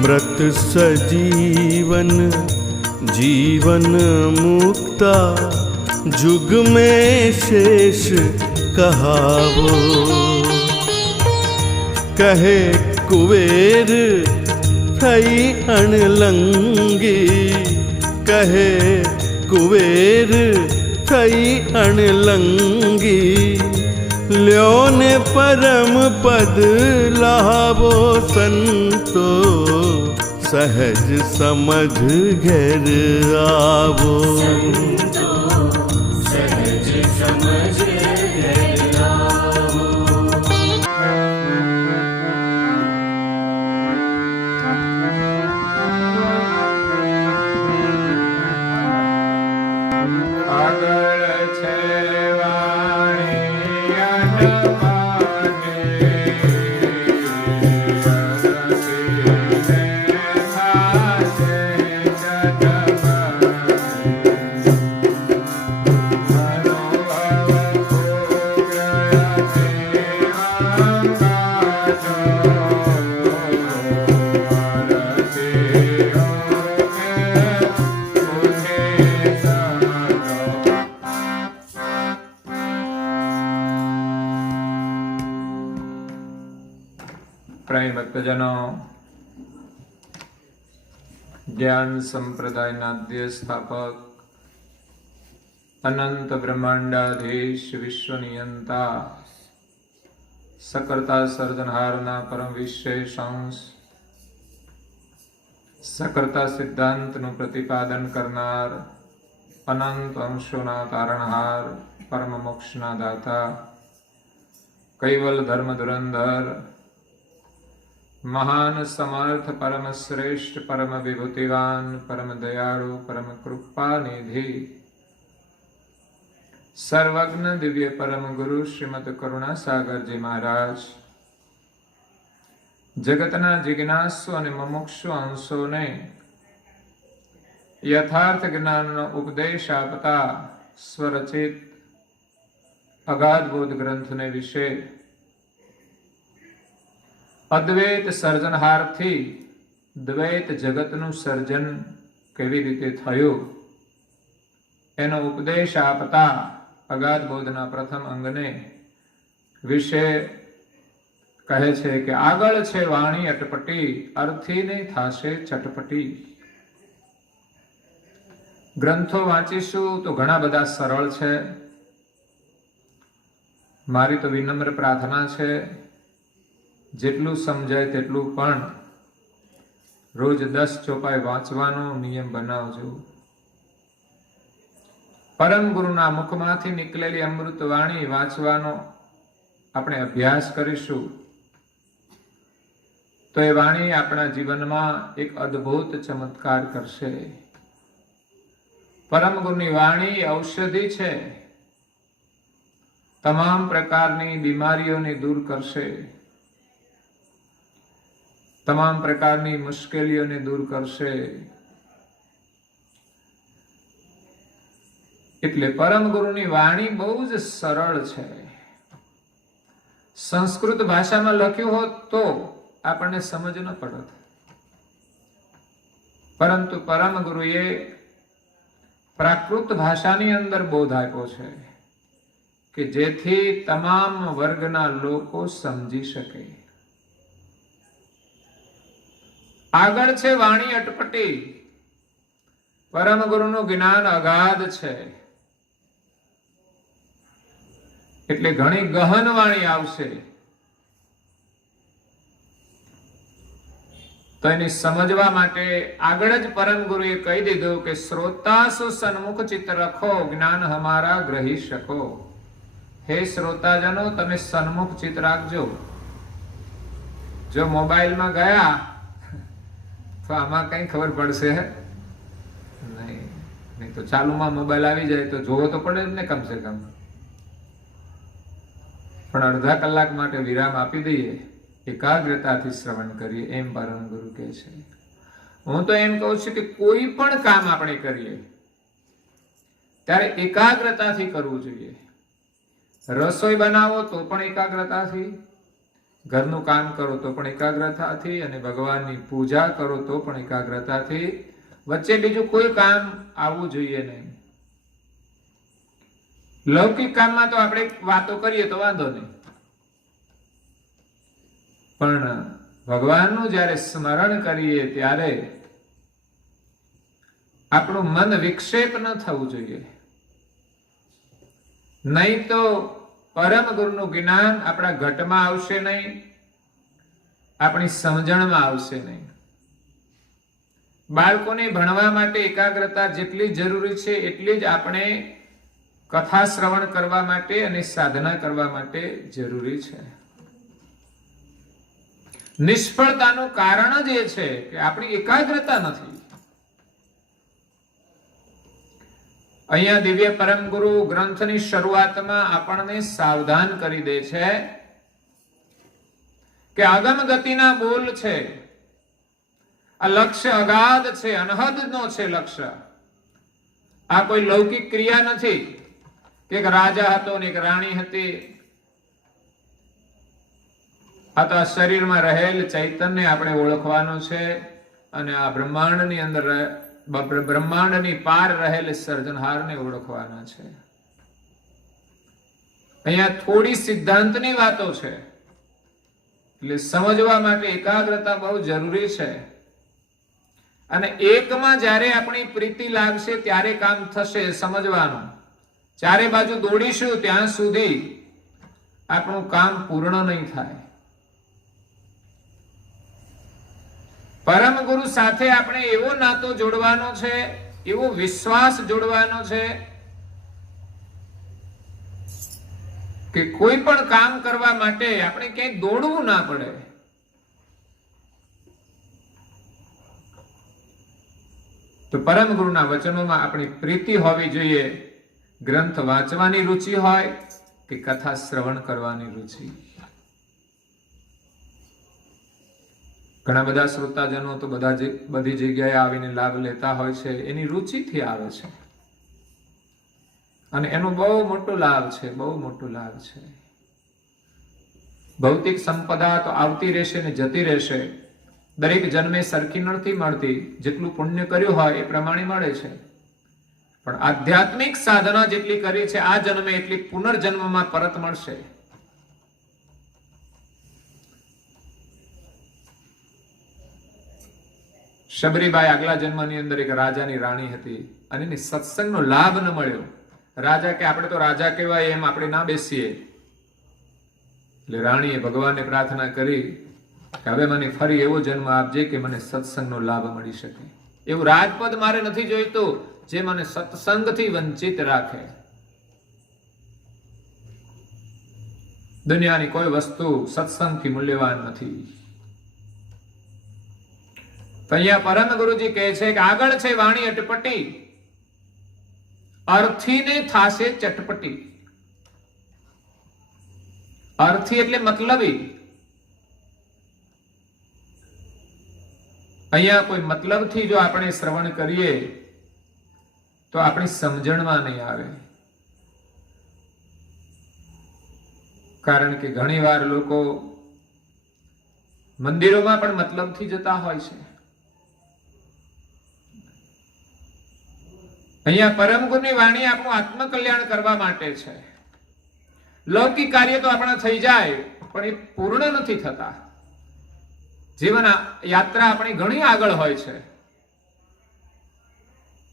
मृत सजीवन जीवन मुक्ता जुग में शेष कहावो। कहे कुबेर थई अणलंगी, कहे कुबेर थई अणलंगी, ल्योने परम पद लाभो संतो, सहज समझ घर आवो। सहज समझ घर आवो। આગળ છે વાણી અનપાને, પ્રાય ભક્તજનો, જ્ઞાન સંપ્રદાયના આદ્ય સ્થાપક, અનંત બ્રહ્માંડાધીશ, વિશ્વનિયંતા, સકર્તા સર્જનહારના પરમ વિશેષ અંશ, સકર્તા સિદ્ધાંતનું પ્રતિપાદન કરનાર, અનંત અંશોના તારણહાર, પરમ મોક્ષના દાતા, કૈવલ ધર્મ ધુરંધર, महान समर्थ परम श्रेष्ठ परम विभूतिवान परम दयाळु परम कृपा निधि सर्वज्ञ दिव्य परम गुरु श्रीमद करुणा सागर जी महाराज जगतना जिज्ञासु અને મુમુક્ષુ અંશોને યથાર્થ જ્ઞાનનો ઉપદેશ આપતા સ્વરચિત અગાધ બોધ ગ્રંથને વિશે અદ્વૈત સર્જનહારથી દ્વૈત જગતનું સર્જન કેવી રીતે થયું એનો ઉપદેશ આપતા અગાધ બોધના પ્રથમ અંગને વિશે કહે છે કે આગળ છે વાણી અટપટી, અર્થીને થાશે ચટપટી. ગ્રંથો વાંચીશું તો ઘણા બધા સરળ છે. મારી તો વિનમ્ર પ્રાર્થના છે જેટલું સમજાય તેટલું પણ રોજ 10 ચોપાઈ વાંચવાનો નિયમ બનાવજો. પરમ ગુરુના મુખમાંથી નીકળેલી અમૃત વાણી વાંચવાનો આપણે અભ્યાસ કરીશું તો એ વાણી આપણા જીવનમાં એક અદ્ભુત ચમત્કાર કરશે. પરમ ગુરુની વાણી ઔષધિ છે, તમામ પ્રકારની બીમારીઓને દૂર કરશે, તમામ પ્રકારની મુશ્કેલીઓને દૂર કરશે. એટલે પરમ ગુરુની વાણી બહુ જ સરળ છે. સંસ્કૃત ભાષામાં લખ્યું હોત તો આપણને સમજ ન પડત, પરંતુ પરમ ગુરુએ પ્રાકૃત ભાષાની અંદર બોધ આપ્યો છે કે જેથી તમામ વર્ગના લોકો સમજી શકે. આગળ છે વાણી અટપટી. પરમ ગુરુનું જ્ઞાન અગાધ છે એટલે ઘણી ગહન વાણી આવશે તો એને સમજવા માટે આગળ જ પરમ ગુરુએ કહી દીધું કે શ્રોતાસુ સન્મુખ ચિત્ત રખો, જ્ઞાન હમારા ગ્રહી શકો. હે શ્રોતાજનો, તમે સન્મુખ ચિત્ત રાખજો. જો મોબાઈલમાં ગયા તો આમાં કઈ ખબર પડશે નહીં તો ચાલુમાં મોબાઈલ આવી જાય તો જોવો તો પડે જ ને કમસે કમ. પણ અડધા કલાક માટે વિરામ આપી દઈએ, એકાગ્રતાથી શ્રવણ કરીએ, એમ પરમ ગુરુ કહે છે. હું તો એમ કહું છું કે કોઈ પણ કામ આપણે કરીએ ત્યારે એકાગ્રતાથી કરવું જોઈએ. રસોઈ બનાવો તો પણ એકાગ્રતાથી, ઘરનું કામ કરો તો પણ એકાગ્રતાથી, અને ભગવાનની પૂજા કરો તો પણ એકાગ્રતાથી. વચ્ચે બીજું કોઈ કામ આવવું જોઈએ નહીં. લૌકિક કામમાં તો આપણે વાતો કરીએ તો વાંધો નહીં, પણ ભગવાનનું જ્યારે સ્મરણ કરીએ ત્યારે આપણું મન વિક્ષેપ ન થવું જોઈએ. નહીં તો પરમ ગુરુનું જ્ઞાન આપણા ઘટમાં આવશે નહીં, આપણી સમજણમાં આવશે નહીં. બાળકોને ભણવા માટે એકાગ્રતા જેટલી જરૂરી છે એટલી જ આપણે કથા શ્રવણ કરવા માટે અને સાધના કરવા માટે જરૂરી છે. નિષ્ફળતાનું કારણ જ એ છે કે આપણી એકાગ્રતા નથી. અહીંયા દિવ્ય પરમ ગુરુ ગ્રંથની શરૂઆતમાં આપણને સાવધાન કરી દે છે કે અગમ ગતિના બોલ છે, આ લક્ષ્ય અગાધ છે, અનહદ નો છે લક્ષ્ય. આ કોઈ લૌકિક ક્રિયા નથી કે એક રાજા હતો ને એક રાણી હતી. આ તો આ શરીરમાં રહેલ ચૈતન્ય આપણે ઓળખવાનું છે, અને આ બ્રહ્માંડની અંદર બ્રહ્માંડની પાર રહેલ સર્જનહારને ઓળખવાના છે. અહીંયા થોડી સિદ્ધાંતની વાતો છે, એટલે સમજવા માટે એકાગ્રતા બહુ જરૂરી છે. અને એકમાં જ્યારે આપણી પ્રીતિ લાગશે ત્યારે કામ થશે સમજવાનું. ચારે બાજુ દોડીશું ત્યાં સુધી આપણું કામ પૂર્ણ નહીં થાય. પરમ ગુરુ સાથે આપણે એવો નાતો જોડવાનો છે, એવો વિશ્વાસ જોડવાનો છે કે કોઈ પણ કામ કરવા માટે આપણે ક્યાંય દોડવું ના પડે. તો પરમ ગુરુના વચનોમાં આપણી પ્રીતિ હોવી જોઈએ. ગ્રંથ વાંચવાની રુચિ હોય કે કથા શ્રવણ કરવાની રુચિ. ઘણા બધા શ્રોતાજનો તો બધી જગ્યાએ આવીને લાભ લેતા હોય છે, એની રુચિથી આવે છે, અને એનો બહુ મોટો લાભ છે, બહુ મોટો લાભ છે. ભૌતિક સંપદા તો આવતી રહેશે ને જતી રહેશે. દરેક જન્મે સરખી નથી મળતી. જેટલું પુણ્ય કર્યું હોય એ પ્રમાણે મળે છે, પણ આધ્યાત્મિક સાધના જેટલી કરી છે આ જન્મે એટલી પુનર્જન્મમાં પરત મળશે. શબરીબાઈ આગલા જન્મની અંદર એક રાજાની રાણી હતી, અને એને સત્સંગનો લાભ ન મળ્યો. રાજા કે આપણે તો રાજા કહેવાય એમ આપણે ના બેસીએ. એટલે રાણીએ ભગવાનને પ્રાર્થના કરી કે હવે મને ફરી એવો જન્મ આપજે કે મને સત્સંગનો લાભ મળી શકે. એવું રાજપદ મારે નથી જોઈતું જે મને સત્સંગથી વંચિત રાખે. દુનિયાની કોઈ વસ્તુ સત્સંગથી મૂલ્યવાન નથી. તો અહીંયા પરમ ગુરુજી કહે છે કે આગળ છે વાણી અટપટી, અર્થીને થાશે ચટપટી. અર્થી એટલે મતલબી. અહીંયા કોઈ મતલબથી જો આપણે શ્રવણ કરીએ તો આપણી સમજણમાં નહીં આવે. કારણ કે ઘણી વાર લોકો મંદિરોમાં પણ મતલબથી જતા હોય છે. અહીંયા પરમ ગુરુની વાણી આપણું આત્મકલ્યાણ કરવા માટે છે. લૌકિક કાર્ય તો આપણા થઈ જાય પણ એ પૂર્ણ નથી થતા. જીવન યાત્રા આપણી ઘણી આગળ હોય છે,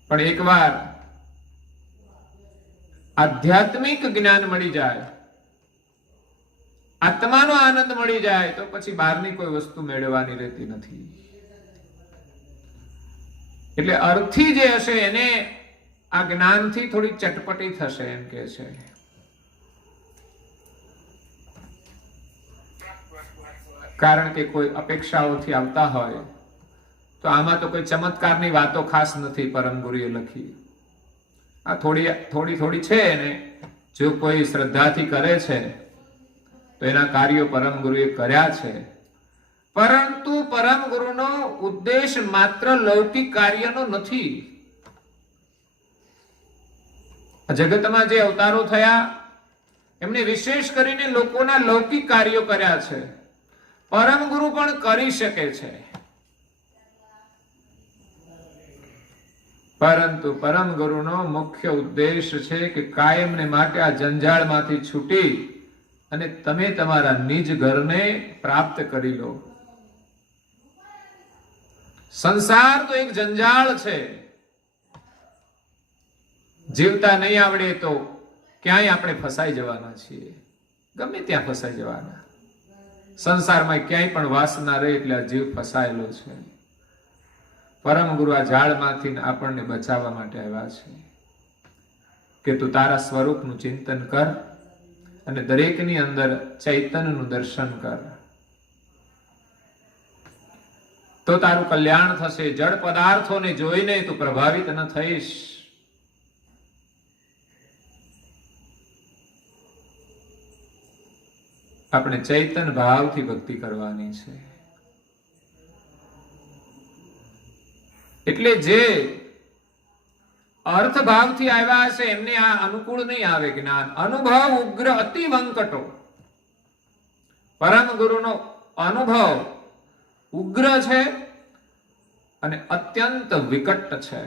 પણ એકવાર આધ્યાત્મિક જ્ઞાન મળી જાય, આત્માનો આનંદ મળી જાય તો પછી બહારની કોઈ વસ્તુ મેળવવાની રહેતી નથી. એટલે અર્થી જે હશે એને આ જ્ઞાનથી થોડી ચટપટી થશે એમ કે છે. કારણ કે કોઈ અપેક્ષાઓથી આવતા હોય તો આમાં તો કોઈ ચમત્કારની વાતો ખાસ નથી પરમ ગુરુએ લખી. આ થોડી છે, ને જો કોઈ શ્રદ્ધાથી કરે છે તો એના કાર્યો પરમ ગુરુએ કર્યા છે. પરંતુ પરમ ગુરુનો ઉદ્દેશ માત્ર લૌકિક કાર્યનો નથી. જગતમાં જે અવતારો થયા એમને વિશેષ કરીને લોકોના લૌકિક કાર્યો કર્યા છે. પરમ ગુરુ પણ કરી શકે છે, પરંતુ પરમ ગુરુનો મુખ્ય ઉદ્દેશ છે કે કાયમને માટે આ જંજાળમાંથી છૂટી અને તમે તમારા નિજ ઘરને પ્રાપ્ત કરી લો. સંસાર તો એક જંજાળ છે. જીવતા નહીં આવડે તો ક્યાંય આપણે ફસાઈ જવાના છીએ, ગમે ત્યાં ફસાઈ જવાના. સંસારમાં ક્યાંય પણ વાસ ના રહે એટલે આ જીવ ફસાયેલો છે. પરમ ગુરુ આ ઝાડમાંથી આપણને બચાવવા માટે આવ્યા છે કે તું તારા સ્વરૂપનું ચિંતન કર અને દરેકની અંદર ચૈતન્યનું દર્શન કર, તો તારું કલ્યાણ થશે. જડ પદાર્થોને જોઈને તું પ્રભાવિત ન થઈશ. આપણે ચૈતન્ય ભાવથી ભક્તિ કરવાની છે. એટલે જે અર્થ ભાવથી આવ્યા હશે એમને આ અનુકૂળ નહીં આવે જ્ઞાન. અનુભવ ઉગ્ર અતિ વંકટો. પરમ ગુરુનો અનુભવ ઉગ્ર છે અને અત્યંત વિકટ છે.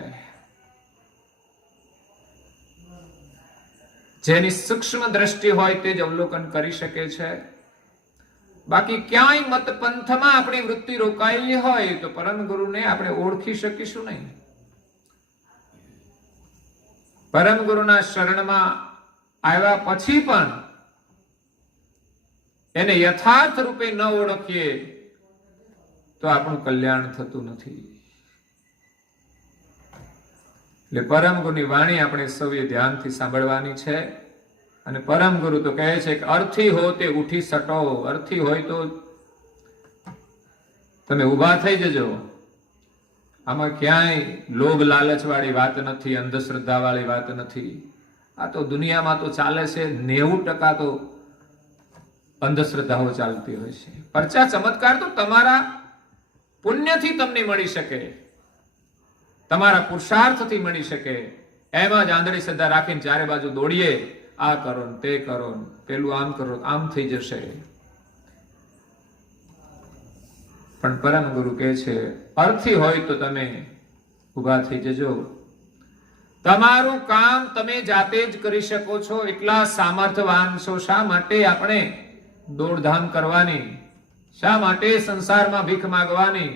જેની સૂક્ષ્મ દ્રષ્ટિ હોય તે જ અવલોકન કરી શકે છે. બાકી ક્યાંય મત પંથમાં આપણી વૃત્તિ રોકાયેલી હોય તો પરમ ગુરુને આપણે ઓળખી શકીશું નહીં. પરમ ગુરુના શરણમાં આવ્યા પછી પણ એને યથાર્થ રૂપે ન ઓળખીએ તો આપણું કલ્યાણ થતું નથી. એટલે પરમ ગુરુની વાણી આપણે સૌએ ધ્યાનથી સાંભળવાની છે. અને પરમ ગુરુ તો કહે છે કે અર્થી હો તે ઉઠી સટો. અર્થી હોય તો તમે ઉભા થઈ જજો. આમાં ક્યાંય લોભ લાલચ વાળી વાત નથી, અંધશ્રદ્ધા વાળી વાત નથી. આ તો દુનિયામાં તો ચાલે છે, 90% તો અંધશ્રદ્ધાઓ ચાલતી હોય છે. પરચા ચમત્કાર તો તમારા પુણ્યથી તમને મળી શકે, તમારા પુરુષાર્થથી મળી શકે. એમાં જ આંધળી શ્રદ્ધા રાખીને ચારે બાજુ દોડીએ, આ કરો ને તે કરો ને પેલું આમ કરો, આમ થઈ જશે. પણ પરમ ગુરુ કહે છે અર્થી હોય તો તમે ઉભા થઈ જજો. તમારું કામ તમે જાતે જ કરી શકો છો, એટલા સામર્થ્યવાન છો. શા માટે આપણે દોડધામ કરવાની? શા માટે સંસારમાં ભીખ માંગવાની?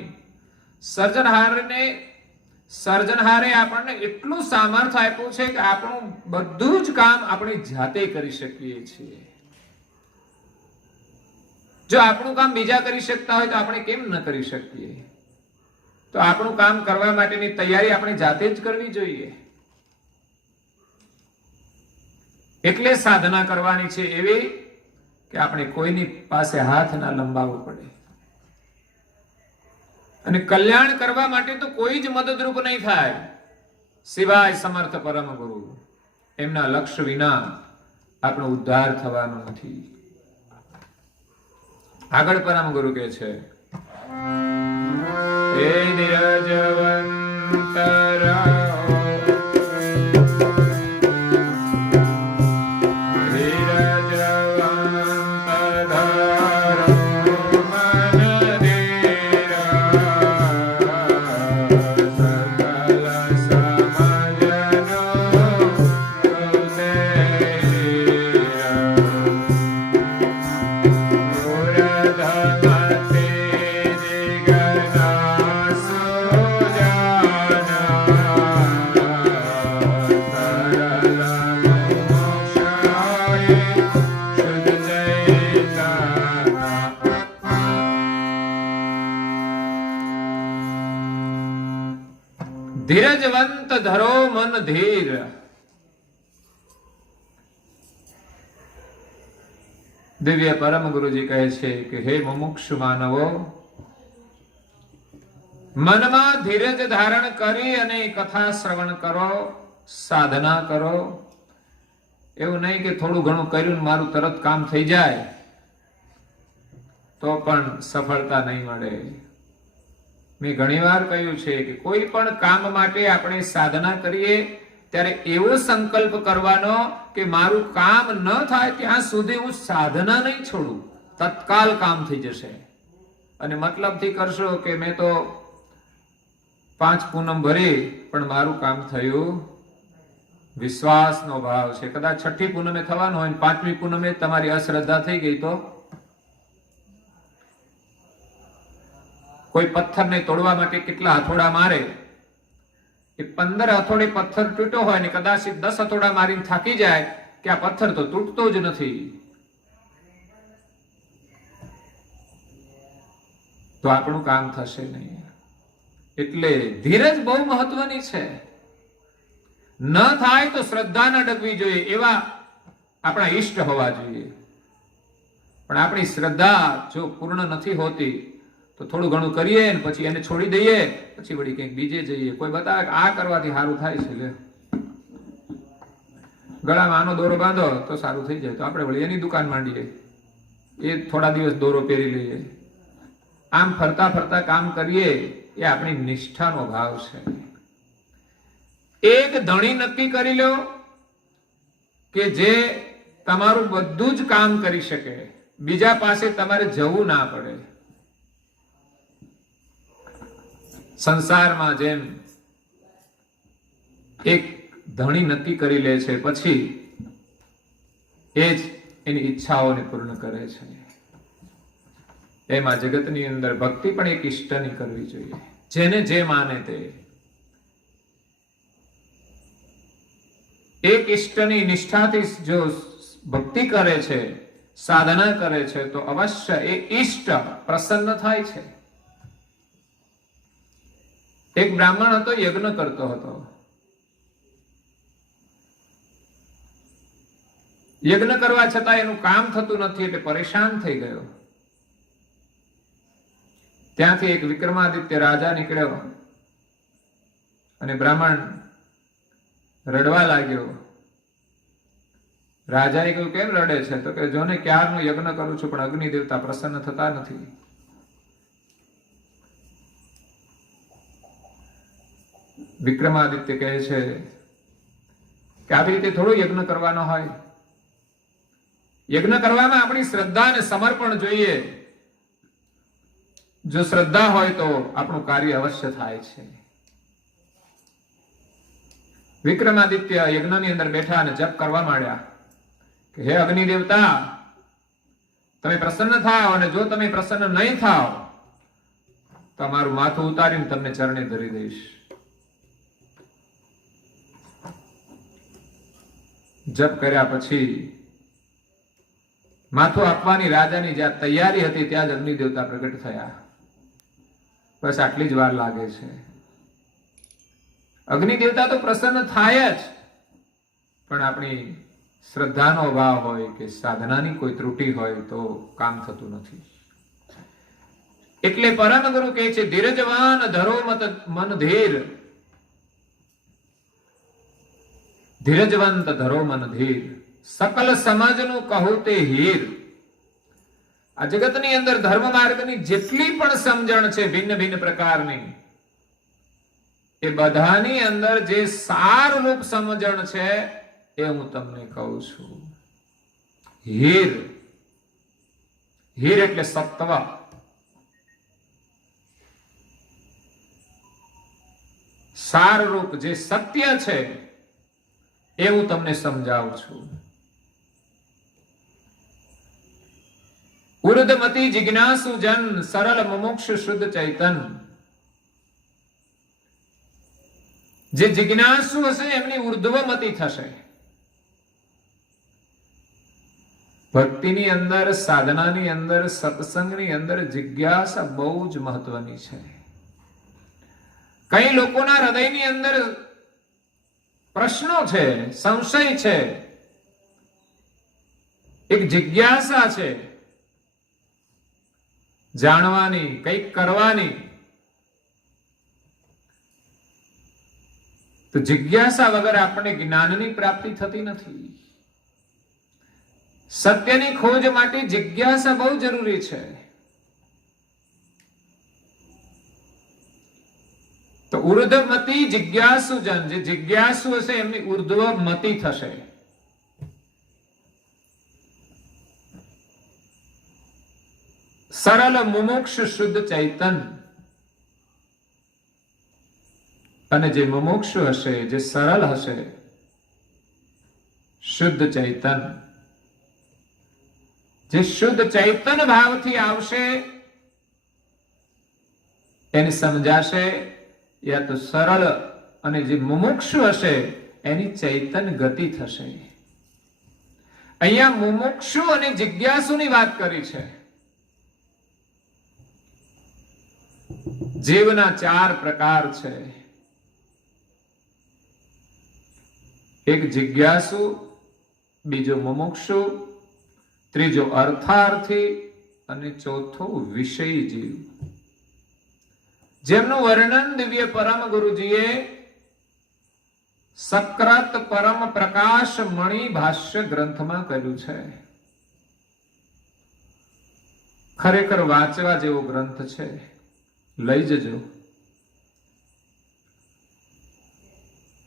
સર્જનહારે આપણને એટલું સામર્થ્ય આપ્યું છે કે આપણું બધું જ કામ આપણે જાતે કરી શકીએ છીએ. જો આપણું કામ બીજા કરી શકતા હોય તો આપણે કેમ ન કરી શકીએ? તો આપણું કામ કરવા માટેની તૈયારી આપણે જાતે જ કરવી જોઈએ. એટલે સાધના કરવાની છે એવી કે આપણે કોઈની પાસે હાથ ના લંબાવવો પડે. અને કલ્યાણ કરવા માટે તો કોઈ જ મદદરૂપ નહીં થાય સિવાય સમર્થ પરમ ગુરુ. એમના લક્ષ્ય વિના આપણો ઉદ્ધાર થવાનો નથી. આગળ પરમ ગુરુ કહે છે હે નિરજવંતરા ધીરજવંત ધરો મન ધીર. દિવ્ય પરમ ગુરુજી કહે છે કે હે મુમુક્ષુ માનવો, મનમાં ધીરજ ધારણ કરી અને કથા શ્રવણ કરો, સાધના કરો. એવું નહીં કે થોડું ઘણું કર્યું મારું તરત કામ થઈ જાય તો પણ સફળતા નહીં મળે. મેં ઘણીવાર કહ્યું છે કે કોઈ પણ કામ માટે આપણે સાધના કરીએ ત્યારે એવો સંકલ્પ કરવાનો કે મારું કામ ન થાય ત્યાં સુધી હું સાધના નહીં છોડું, તત્કાલ કામ થઈ જશે. અને મતલબથી કરશો કે મેં તો 5 પૂનમ ભરી પણ મારું કામ થયું, વિશ્વાસનો ભાવ છે. કદાચ 6ઠી પૂનમે થવાનું હોય, 5મી પૂનમે તમારી અશ્રદ્ધા થઈ ગઈ તો કોઈ પથ્થરને તોડવા માટે કેટલા હથોડા મારે, એ 15 હથોડે પથ્થર તૂટ્યો હોય ને કદાચ 10 હથોડા મારીને થાકી જાય કે આ પથ્થર તો તૂટતો જ નથી, તો આપણું કામ થશે નહીં. એટલે ધીરજ બહુ મહત્વની છે. ન થાય તો શ્રદ્ધા ન ડગવી જોઈએ, એવા આપણા ઈષ્ટ હોવા જોઈએ. પણ આપણી શ્રદ્ધા જો પૂર્ણ નથી હોતી તો થોડું ઘણું કરીએ ને પછી એને છોડી દઈએ, પછી વળી કંઈક બીજે જઈએ. કોઈ બતાવે કે આ કરવાથી સારું થાય છે, લે ગળામાં આનો દોરો બાંધો તો સારું થઈ જાય, તો આપણે વળી એની દુકાન માંડીએ, એ થોડા દિવસ દોરો પહેરી લઈએ. આમ ફરતા ફરતા કામ કરીએ, એ આપણી નિષ્ઠાનો ભાવ છે. એક ધણી નક્કી કરી લો કે જે તમારું બધું જ કામ કરી શકે, બીજા પાસે તમારે જવું ના પડે. સંસારમાં જેમ એક ધણી નક્કી કરી લે છે, પછી એ જ એની ઈચ્છાઓને પૂર્ણ કરે છે. એમાં જગતની અંદર ભક્તિ પણ એક ઈષ્ટની કરવી જોઈએ, જેને જે માને તે. એક ઈષ્ટની નિષ્ઠાથી જો ભક્તિ કરે છે, સાધના કરે છે, તો અવશ્ય એ ઈષ્ટ પ્રસન્ન થાય છે. એક બ્રાહ્મણ હતો, યજ્ઞ કરતો હતો. યજ્ઞ કરવા છતાં એનું કામ થતું નથી, એટલે પરેશાન થઈ ગયો. ત્યાંથી એક વિક્રમાદિત્ય રાજા નીકળ્યો અને બ્રાહ્મણ રડવા લાગ્યો. રાજાએ કહ્યું, કેમ રડે છે? તો કે જો ને ક્યારનું યજ્ઞ કરું છું, પણ અગ્નિ દેવતા પ્રસન્ન થતા નથી. વિક્રમાદિત્ય કહે છે કે આવી રીતે થોડો યજ્ઞ કરવાનો હોય. યજ્ઞ કરવામાં આપણી શ્રદ્ધા અને સમર્પણ જોઈએ. જો શ્રદ્ધા હોય તો આપણું કાર્ય અવશ્ય થાય છે. વિક્રમાદિત્ય યજ્ઞની અંદર બેઠા અને જપ કરવા માંડ્યા કે હે અગ્નિ દેવતા, તમે પ્રસન્ન થાઓ, અને જો તમે પ્રસન્ન નહીં થાઓ તો મારું માથું ઉતારીને તમને ચરણે ધરી દઈશ. જપ કર્યા પછી માથું આપવાની રાજાની જ્યાં તૈયારી હતી ત્યાં જ અગ્નિ દેવતા પ્રગટ થયા. બસ આટલી જ વાર લાગે છે. અગ્નિ દેવતા તો પ્રસન્ન થાય જ, પણ આપણી શ્રદ્ધાનો અભાવ હોય કે સાધનાની કોઈ ત્રુટિ હોય તો કામ થતું નથી. એટલે પરમ ગુરુ કહે છે, ધીરજવાન ધરો મન ધીર, ધીરજવંત ધરો મન ધીર, સકલ સમજનું કહું તે હીર. આ જગતની અંદર ધર્મ માર્ગની જેટલી પણ સમજણ છે ભિન્ન ભિન્ન પ્રકારની, એ બધાની અંદર જે સારરૂપ સમજણ છે એ હું તમને કહું છું. હીર, હીર એટલે સત્વ. સારરૂપ જે સત્ય છે એ હું તમને સમજાવું છું. ઉર્ધમતી જિજ્ઞાસુ જન, સરળ મુમુક્ષ શુદ્ધ ચૈતન. જે જિજ્ઞાસુ હશે એમની ઉર્ધ્વમતી થશે. ભક્તિની અંદર, સાધનાની અંદર, સત્સંગની અંદર જિજ્ઞાસા બહુ જ મહત્વની છે. કઈ લોકોના હૃદયની અંદર પ્રશ્નો છે, સંશય છે, એક જિજ્ઞાસા છે જાણવાની, કંઈક કરવાની. તો જિજ્ઞાસા વગર આપણને જ્ઞાનની પ્રાપ્તિ થતી નથી. સત્યની ખોજ માટે જિજ્ઞાસા બહુ જરૂરી છે. તો ઉર્ધ્વમતી જિજ્ઞાસુ જન, જે જિજ્ઞાસુ હશે એમની ઉર્ધ્વમતી થશે. સરળ મુમુક્ષ શુદ્ધ ચૈતન, અને જે મુમુક્ષુ હશે, જે સરળ હશે, શુદ્ધ ચૈતન, જે શુદ્ધ ચૈતન ભાવથી આવશે એને સમજાશે, યા તો સરળ અને જે મુમુક્ષુ હશે એની ચૈતન ગતિ થશે. અહીંયા મુમુક્ષુ અને જિજ્ઞાસુની વાત કરી છે. જીવના 4 પ્રકાર છે. એક જિજ્ઞાસુ, બીજો મુમુક્ષુ, ત્રીજો અર્થાર્થી અને ચોથો વિષય જીવ. જેમનું વર્ણન દિવ્ય પરમ ગુરુજીએ સક્રત પરમ પ્રકાશ મણિ ભાષ્ય ગ્રંથમાં કર્યું છે. ખરેખર વાંચવા જેવો ગ્રંથ છે, લઈ જજો.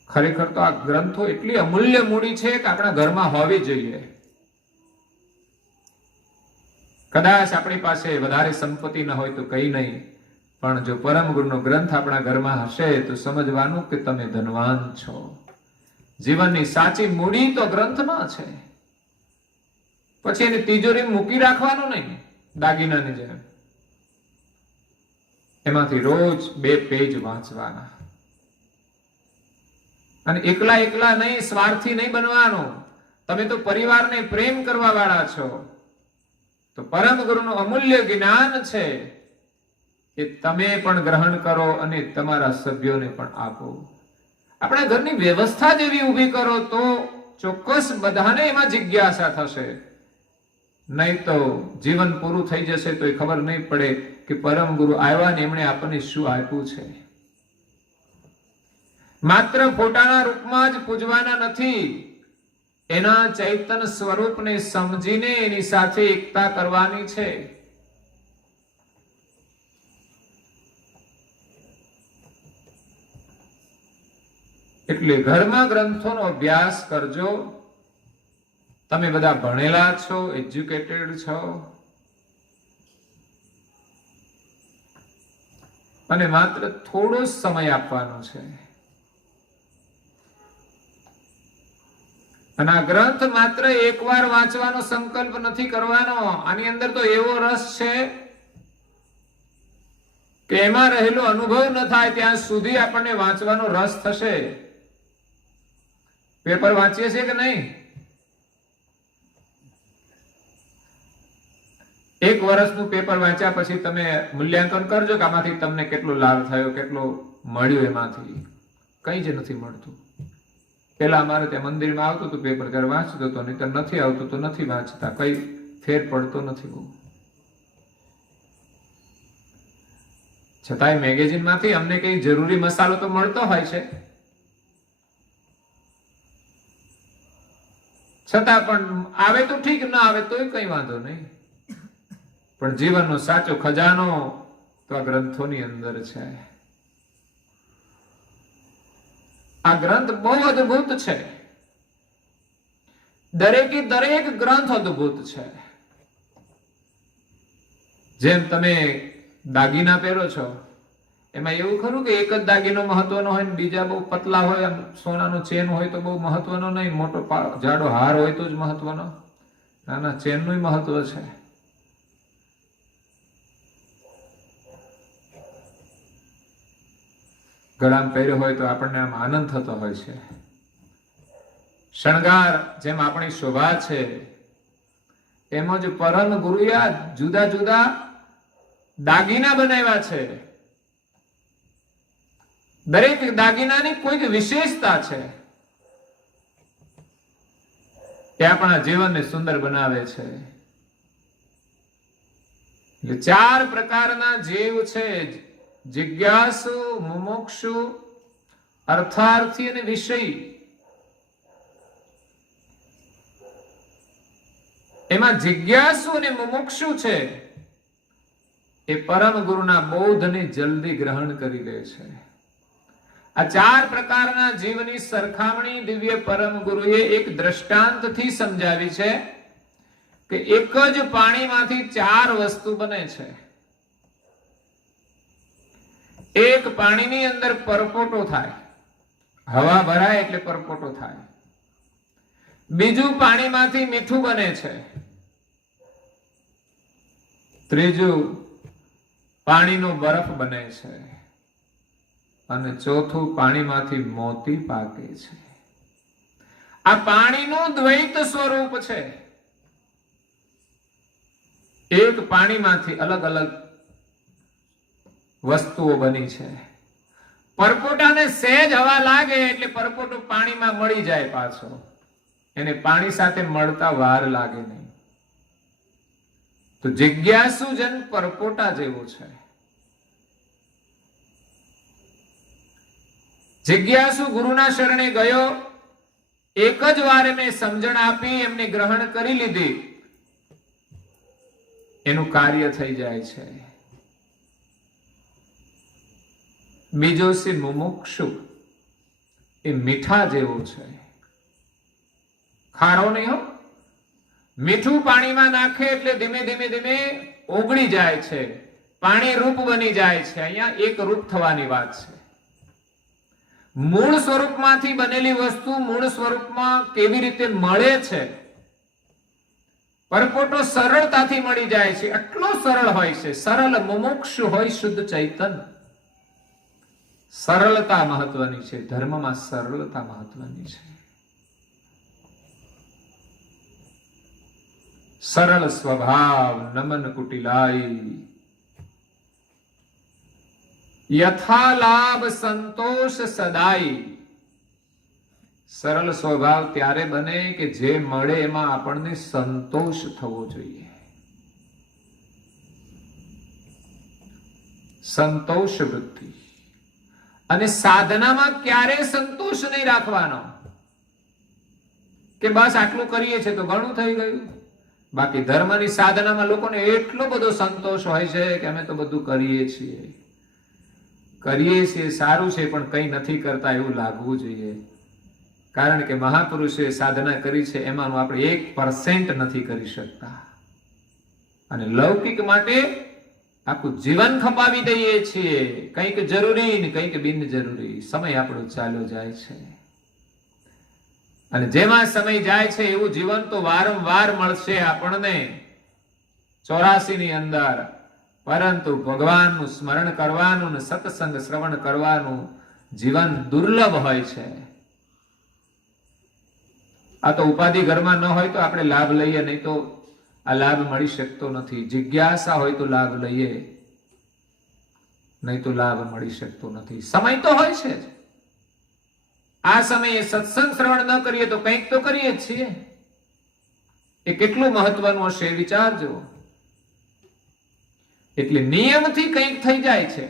ખરેખર તો આ ગ્રંથો એટલી અમૂલ્ય મૂડી છે કે આપણા ઘરમાં હોવી જોઈએ. કદાચ આપણી પાસે વધારે સંપત્તિ ન હોય તો કઈ નહીં, પણ જો પરમ ગુરુનો ગ્રંથ આપણા ઘરમાં હશે તો સમજવાનું કે તમે ધનવાન છો. જીવનની સાચી મૂડી તો ગ્રંથમાં છે. પછી એની તિજોરી મૂકી રાખવાનું નહીં, દાગીનાની જેમ. એમાંથી રોજ 2 પેજ વાંચવાના. અને એકલા એકલા નહીં, સ્વાર્થી નહીં બનવાનું. તમે તો પરિવારને પ્રેમ કરવા વાળા છો. તો પરમ ગુરુનું અમૂલ્ય જ્ઞાન છે એ તમે પણ ગ્રહણ કરો અને તમારા સભ્યોને પણ આપો. આપણા ઘરની વ્યવસ્થા જેવી ઊભી કરો તો ચોક્કસ બધાને એમાં જિજ્ઞાસા થશે. નહીં તો જીવન પૂરું થઈ જશે તો એ ખબર નહીં પડે કે પરમ ગુરુ આવ્યા ને એમણે આપણને શું આપ્યું છે. માત્ર ફોટાના રૂપમાં જ પૂજવાના નથી, એના ચૈતન સ્વરૂપને સમજીને એની સાથે એકતા કરવાની છે. એટલે ઘરમાં ગ્રંથોનો અભ્યાસ કરજો. તમે બધા ભણેલા છો, એજ્યુકેટેડ છો, અને માત્ર થોડો સમય આપવાનો છે. અને આ ગ્રંથ માત્ર એકવાર વાંચવાનો સંકલ્પ નથી કરવાનો. આની અંદર તો એવો રસ છે કે એમાં રહેલો અનુભવ ન થાય ત્યાં સુધી આપણને વાંચવાનો રસ થશે. પેપર વાંચીએ છીએ કે નહીં? 1 વર્ષનું પેપર વાંચ્યા પછી તમે મૂલ્યાંકન કરજો કે આમાંથી તમને કેટલો લાભ થયો, કેટલો મળ્યો. એમાંથી કઈ જ નથી મળતું. પેલા અમારે ત્યાં મંદિરમાં આવતું હતું પેપર, ત્યારે વાંચતો હતો, નહીં તો નથી આવતું તો નથી વાંચતા. કઈ ફેર પડતો નથી બહુ. છતાંય મેગેઝિન માંથી અમને કઈ જરૂરી મસાલો તો મળતો હોય છે. છતાં પણ આવે તો ઠીક, ના આવે તોય કઈ વાંધો નહીં. પણ જીવનનો સાચો ખજાનો તો આ ગ્રંથોની અંદર છે. આ ગ્રંથ બહુ અદ્ભુત છે. દરેકે દરેક ગ્રંથ અદ્ભુત છે. જેમ તમે દાગીના પહેરો છો, એમાં એવું ખરું કે એક જ દાગીનો મહત્વનો હોય ને બીજા બહુ પતલા હોય? સોનાનો ચેન હોય તો બહુ મહત્વનો નહીં, મોટો જાડો હાર હોય તો જ મહત્વનો? નાના ચેનનું મહત્વ છે. ગળામાં પહેર્યો હોય તો આપણને આમ આનંદ થતો હોય છે. શણગાર જેમ આપણી શોભા છે, એમ જ પરમ ગુરુએ જુદા જુદા દાગીના બનાવ્યા છે. દરેક દાગીનાની કોઈક વિશેષતા છે. એ આપણા જીવનને સુંદર બનાવે છે. એટલે 4 પ્રકારના જીવ છે: જિજ્ઞાસુ, મુમુક્ષુ, અર્થાર્થી અને વિષય. એમાં જિજ્ઞાસુ અને મુમુક્ષુ છે એ પરમ ગુરુના બોધને જલ્દી ગ્રહણ કરી લે છે. આ 4 પ્રકારના જીવની સરખામણી દિવ્ય પરમ ગુરુએ એક દ્રષ્ટાંતથી સમજાવી છે. કે એક જ પાણીમાંથી 4 વસ્તુ બને છે. એક પાણીની અંદર પરપોટો થાય, હવા ભરાય એટલે પરપોટો થાય. બીજું પાણીમાંથી મીઠું બને છે. ત્રીજું પાણીનો બરફ બને છે. અને ચોથું પાણીમાંથી મોતી પાકે છે. આ પાણીનું દ્વૈત સ્વરૂપ છે. એક પાણીમાંથી અલગ અલગ વસ્તુઓ બની છે. પરપોટાને સહેજ હવા લાગે એટલે પરપોટો પાણીમાં મળી જાય પાછો. એને પાણી સાથે મળતા વાર લાગે નહીં. તો જિજ્ઞાસુજન પરપોટા જેવો છે. જિજ્ઞાસુ ગુરુના શરણે ગયો, એક જ વાર એમને સમજણ આપી, એમને ગ્રહણ કરી લીધી, એનું કાર્ય થઈ જાય છે. બીજો છે મુમુક્ષુ, એ મીઠા જેવો છે. ખારો નહીં હો. મીઠું પાણીમાં નાખે એટલે ધીમે ધીમે ધીમે ઓગળી જાય છે, પાણી રૂપ બની જાય છે. અહીંયા એક રૂપ થવાની વાત છે. મૂળ સ્વરૂપમાંથી બનેલી વસ્તુ મૂળ સ્વરૂપમાં કેવી રીતે મળે છે? પરપોટો સરળતાથી મળી જાય છે, એટલો સરળ હોય છે. સરળ મુમુક્ષુ હોય શુદ્ધ ચૈતન. સરળતા મહત્વની છે. ધર્મમાં સરળતા મહત્વની છે. સરળ સ્વભાવ નમન કુટિલાઈ, યથાલાભ સંતોષ સદાઈ. સરળ સ્વભાવ ત્યારે બને કે જે મળે એમાં આપણને સંતોષ થવો જોઈએ. સંતોષ વૃત્તિ. અને સાધનામાં ક્યારે સંતોષ નહીં રાખવાનો કે બસ આટલું કરીએ છીએ તો ઘણું થઈ ગયું. બાકી ધર્મની સાધનામાં લોકોને એટલો બધો સંતોષ હોય છે કે અમે તો બધું કરીએ છીએ સારું છે, પણ કંઈ નથી કરતા એવું લાગવું જોઈએ. કારણ કે મહાપુરુષે સાધના કરી છે એમાંનું આપણે 1% નથી કરી શકતા. અને લૌકિક માટે આખું જીવન ખપાવી દઈએ છીએ. કંઈક જરૂરી ને કંઈક બિનજરૂરી. સમય આપણો ચાલ્યો જાય છે. અને જેમાં સમય જાય છે એવું જીવન તો વારંવાર મળશે આપણને 84 ની અંદર. પરંતુ ભગવાનનું સ્મરણ કરવાનું ને સત્સંગ શ્રવણ કરવાનું જીવન દુર્લભ હોય છે. આ તો ઉપાધિ ઘરમાં ન હોય તો આપણે લાભ લઈએ, નહીં તો આ લાભ મળી શકતો નથી. જિજ્ઞાસા હોય તો લાભ લઈએ, નહીં તો લાભ મળી શકતો નથી. સમય તો હોય છે જ. આ સમયે સત્સંગ શ્રવણ ન કરીએ તો કંઈક તો કરીએ જ છીએ. એ કેટલું મહત્વનું હશે વિચારજો. એટલે નિયમથી કંઈક થઈ જાય છે.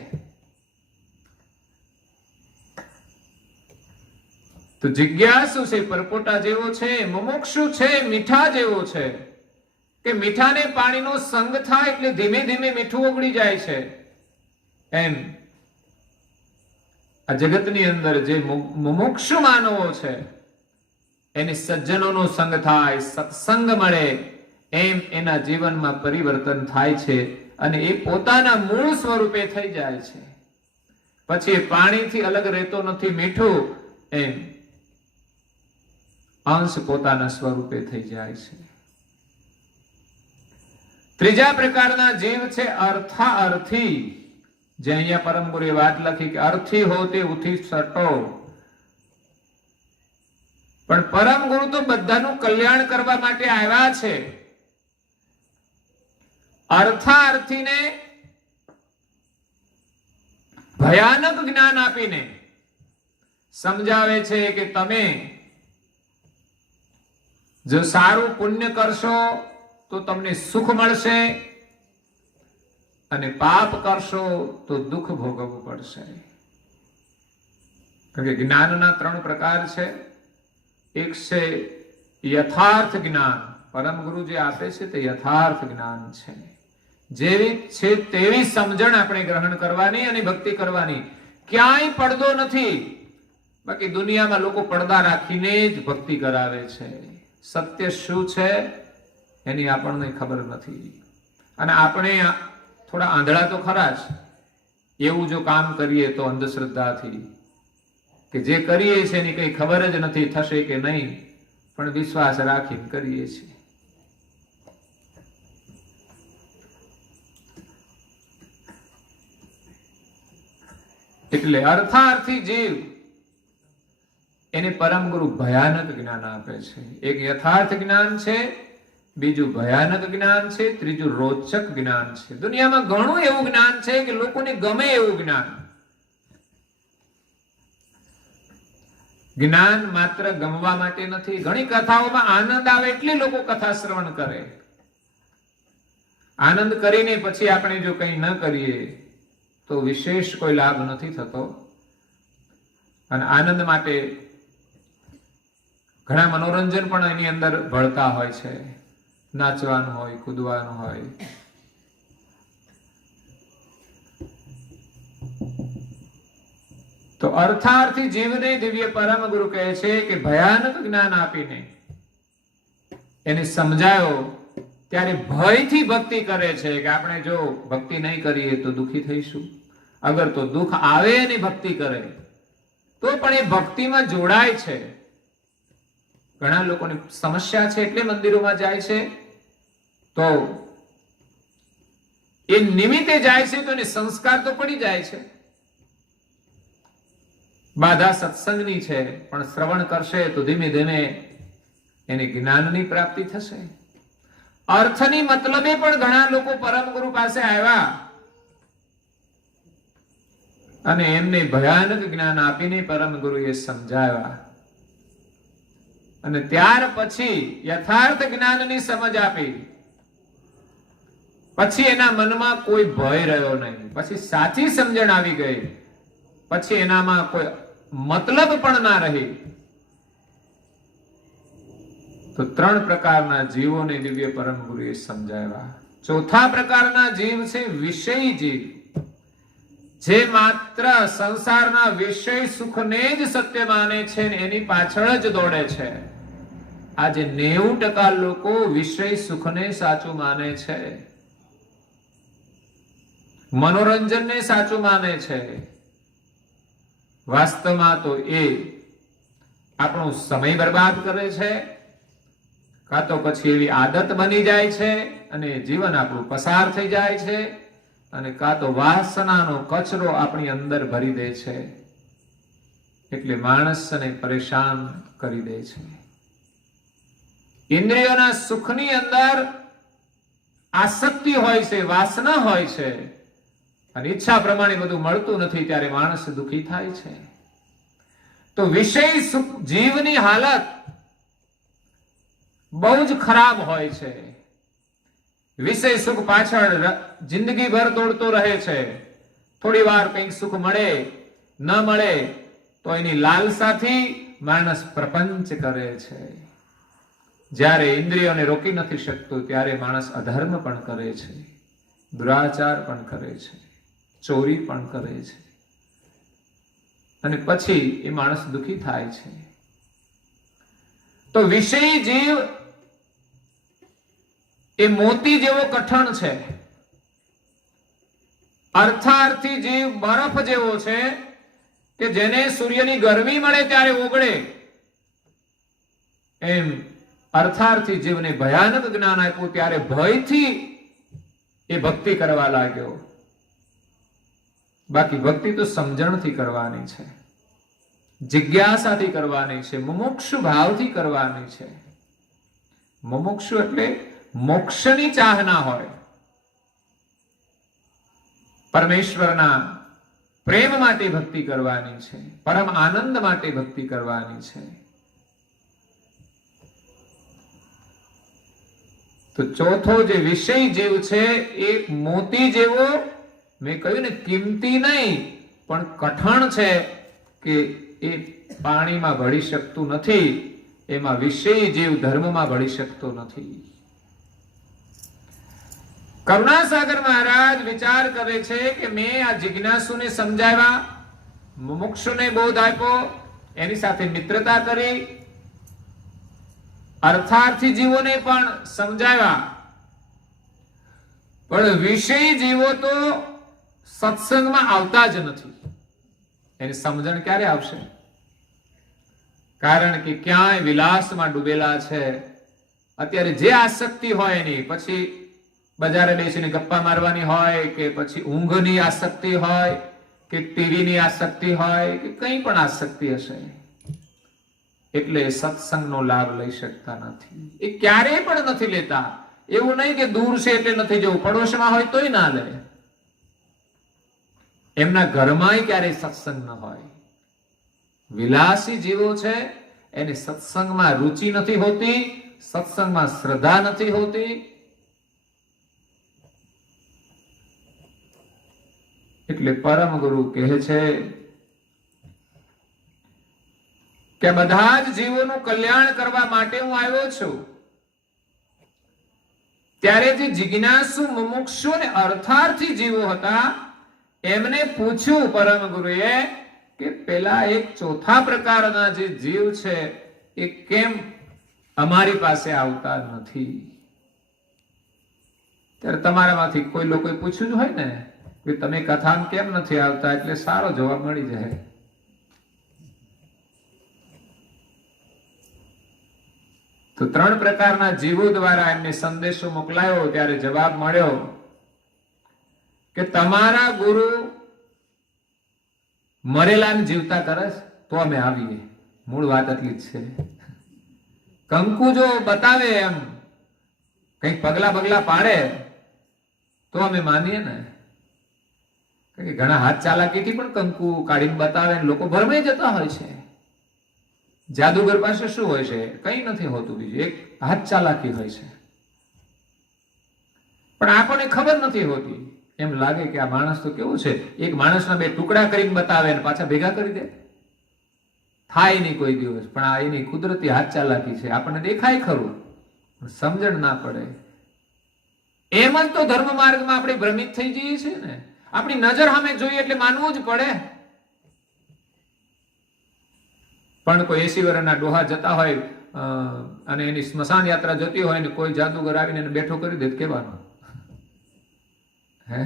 તો જિજ્ઞાસુ છે પરપોટા જેવો છે, મુમુક્ષુ છે મીઠા જેવો છે. કે મીઠાને પાણીનો સંગ થાય એટલે ધીમે ધીમે મીઠું ઓગળી જાય છે. એમ આ જગતની અંદર જે મુમુક્ષુ માનવો છે એને સજ્જનોનો સંગ થાય, સત્સંગ મળે, એમ એના જીવનમાં પરિવર્તન થાય છે. અને એ પોતાના મૂળ સ્વરૂપે થઈ જાય છે. પછી એ પાણીથી અલગ રહેતો નથી. મીઠું એમ અંશ પોતાના સ્વરૂપે થઈ જાય છે. ત્રીજા પ્રકારના જીવ છે અર્થા અર્થી. જે અહીંયા પરમ ગુરુએ વાત લખી કે અર્થી હો તે ઉઠી સટો. પણ પરમ ગુરુ તો બધાનું કલ્યાણ કરવા માટે આવ્યા છે. અર્થાર્થીને ભયાનક જ્ઞાન આપીને સમજાવે છે કે તમે જો સારું પુણ્ય કરશો તો તમને સુખ મળશે, અને પાપ કરશો તો દુઃખ ભોગવવું પડશે. કારણ કે જ્ઞાનના 3 પ્રકાર છે. એક છે યથાર્થ જ્ઞાન. પરમ ગુરુ જે આપે છે તે યથાર્થ જ્ઞાન છે. જેવી છે તેવી સમજણ આપણે ગ્રહણ કરવાની અને ભક્તિ કરવાની. ક્યાંય પડદો નથી. બાકી દુનિયામાં લોકો પડદા રાખીને જ ભક્તિ કરાવે છે. સત્ય શું છે એની આપણને ખબર નથી. અને આપણે થોડા આંધળા તો ખરા જ. એવું જો કામ કરીએ તો અંધશ્રદ્ધાથી કે જે કરીએ છીએ એની કઈ ખબર જ નથી થશે કે નહીં, પણ વિશ્વાસ રાખીને કરીએ છીએ. એટલે અર્થાર્થી જીવ એને પરમ ગુરુ ભયાનક જ્ઞાન આપે છે. એક યથાર્થ જ્ઞાન છે, બીજું ભયાનક જ્ઞાન છે, ત્રીજું રોચક જ્ઞાન છે. દુનિયામાં ઘણું એવું જ્ઞાન છે કે લોકોને ગમે એવું જ્ઞાન. જ્ઞાન માત્ર ગમવા માટે નથી. ઘણી કથાઓમાં આનંદ આવે એટલે લોકો કથા શ્રવણ કરે. આનંદ કરીને પછી આપણે જો કંઈ ન કરીએ તો વિશેષ કોઈ લાભ નથી થતો. અને આનંદ માટે ઘણા મનોરંજન પણ એની અંદર ભળતા હોય છે. નાચવાનું હોય, કૂદવાનું હોય. તો અર્થાર્થી જીવને દિવ્ય પરમ ગુરુ કહે છે કે ભયાનક જ્ઞાન આપીને એને સમજાયો ત્યારે ભયથી ભક્તિ કરે છે કે આપણે જો ભક્તિ નહીં કરીએ તો દુઃખી થઈશું. અગર તો દુઃખ આવે અને ભક્તિ કરે તો પણ એ ભક્તિમાં જોડાય છે. ઘણા લોકોની સમસ્યા છે એટલે મંદિરોમાં જાય છે, તો એ નિમિત્તે જાય છે તો એને સંસ્કાર તો પડી જાય છે. બાધા સત્સંગની છે, પણ શ્રવણ કરશે તો ધીમે ધીમે એને જ્ઞાનની પ્રાપ્તિ થશે. અર્થની મતલબે પણ ઘણા લોકો પરમ ગુરુ પાસે આવ્યા અને એમને ભયાનક જ્ઞાન આપીને પરમ ગુરુએ સમજાવ્યા. અને ત્યાર પછી યથાર્થ જ્ઞાનની સમજ આપી પછી એના મનમાં કોઈ ભય રહ્યો નહીં. પછી સાચી સમજણ આવી ગઈ. પછી એનામાં કોઈ મતલબ પણ ના રહી. તો 3 પ્રકારના જીવોને દિવ્ય પરમ ગુરુએ સમજાવ્યા. ચોથા પ્રકારના જીવ છે વિષય જીવ, જે માત્ર સંસારના વિષય સુખને જ સત્ય માને છે ને એની પાછળ જ દોડે છે. આજે 90% લોકો વિષય સુખને સાચું માને છે, મનોરંજનને સાચું માને છે. વાસ્તવમાં તો એ આપણો સમય બરબાદ કરે છે, કાં તો પછી એવી આદત બની જાય છે અને જીવન આપણું પસાર થઈ જાય છે, અને કાં તો વાસનાનો કચરો આપણી અંદર ભરી દે છે. એટલે માણસને પરેશાન કરી દે છે. ઇન્દ્રિયોના સુખની અંદર આસક્તિ હોય છે, વાસના હોય છે, અને ઈચ્છા પ્રમાણે બધું મળતું નથી, ત્યારે માણસ દુઃખી થાય છે. તો વિષય સુખ જીવની હાલત બહુ જ ખરાબ હોય છે. વિષય સુખ પાછળ જિંદગીભર દોડતો રહે છે. થોડી વાર કંઈક સુખ મળે, ન મળે તો એની લાલસાથી માણસ પ્રપંચ કરે છે. જ્યારે ઇન્દ્રિયોને રોકી નથી શકતું ત્યારે માણસ અધર્મ પણ કરે છે, દુરાચાર પણ કરે છે, ચોરી પણ કરે છે, અને પછી એ માણસ દુઃખી થાય છે. તો વિષય જીવ એ મોતી જેવો કઠણ છે. અર્થાર્થી જીવ બરફ જેવો છે કે જેને સૂર્યની ગરમી મળે ત્યારે ઓગળે. એમ અર્થાર્થી જીવને ભયાનક જ્ઞાન આપ્યું ત્યારે ભયથી એ ભક્તિ કરવા લાગ્યો. બાકી ભક્તિ તો સમજણથી કરવાની છે, જિજ્ઞાસાથી કરવાની છે, મુમુક્ષુ ભાવથી કરવાની છે. મુમુક્ષુ એટલે મોક્ષની ચાહના હોય, પરમેશ્વરના પ્રેમ માટે ભક્તિ કરવાની છે, પરમ આનંદ માટે ભક્તિ કરવાની છે. તો ચોથો જે વિષય જીવ છે એ મોતી જેવો, મેં કહ્યું ને કિંમતી નહીં પણ કઠણ છે કે એ પાણીમાં ભળી શકતું નથી. એમાં વિષય જીવ ધર્મમાં ભળી શકતો નથી. કરુણાસાગર મહારાજ વિચાર કરે છે કે મેં આ જિજ્ઞાસુને સમજાવ્યા, મુમુક્ષુને બોધ આપ્યો, એની સાથે મિત્રતા કરી, અર્થાર્થી જીવોને પણ સમજાવ્યા, પણ વિષય જીવો તો સત્સંગમાં આવતા જ નથી. એની સમજણ ક્યારે આવશે? કારણ કે ક્યાંય વિલાસમાં ડૂબેલા છે. અત્યારે જે આસક્તિ હોય એની, પછી બજારે બેસીને ગપ્પા મારવાની હોય, કે પછી ઊંઘની આસક્તિ હોય, કે ટીવીની આસક્તિ હોય, કે કંઈ પણ આસક્તિ હશે, એટલે સત્સંગનો લાભ લઈ શકતા નથી. એ ક્યારેય પણ નથી લેતા. એવું નહીં કે દૂર છે એટલે નથી જવું, પડોશમાં હોય તોય ના લે. એમના ઘરમાંય ક્યારેય સત્સંગ ન હોય. વિલાસી જીવો છે, એને સત્સંગમાં રુચિ નથી હોતી, સત્સંગમાં શ્રદ્ધા નથી હોતી. એટલે પરમ ગુરુ કહે છે કે બધા જ જીવોનું કલ્યાણ કરવા માટે હું આવ્યો છું. ત્યારે જે જિજ્ઞાસુ, મુમુક્ષુ અને અર્થાર્થી જીવો હતા, એમને પૂછ્યું પરમ ગુરુએ કે પેલા એક ચોથા પ્રકારના જે જીવ છે એ કેમ અમારી પાસે આવતા નથી? ત્યારે તમારામાંથી કોઈ લોકોએ પૂછ્યું જ હોય ને કે તમે કથામાં કેમ નથી આવતા, એટલે સારો જવાબ મળી જાય. તો 3 પ્રકારના જીવો દ્વારા એમને સંદેશો મોકલાયો. ત્યારે જવાબ મળ્યો કે તમારા ગુરુ મરેલાને જીવતા કરે તો અમે આવીએ. મૂળ વાત એટલી જ છે. કંકુ જો બતાવે, એમ કઈક પગલા બગલા પાડે તો અમે માનીએ ને. કે ઘણા હાથ ચાલાકીથી પણ કંકુ કાઢીને બતાવે, લોકો ભરમાઈ જતા હોય છે. જાદુગર પાસે શું હોય છે? કઈ નથી હોતું, બીજું એક હાથ ચાલાકી હોય છે. પણ આપણને ખબર નથી હોતી. એમ લાગે કે આ માણસ તો કેવું છે, એક માણસના 2 ટુકડા કરીને બતાવે ને પાછા ભેગા કરી દે. થાય નહીં કોઈ દિવસ. પણ આ એની કુદરતી હાથ ચાલાકી છે. આપણને દેખાય ખરું, સમજણ ના પડે. એમ જ તો ધર્મ માર્ગમાં આપણે ભ્રમિત થઈ જઈએ છીએ ને. આપણી નજર સામે જોઈએ એટલે માનવું જ પડે. પણ કોઈ 80 વર્ષના ડોહા જતા હોય અને એની સ્મશાન યાત્રા જતી હોય ને કોઈ જાદુગર આવીને એને બેઠો કરી દે, કેવાનું? હે,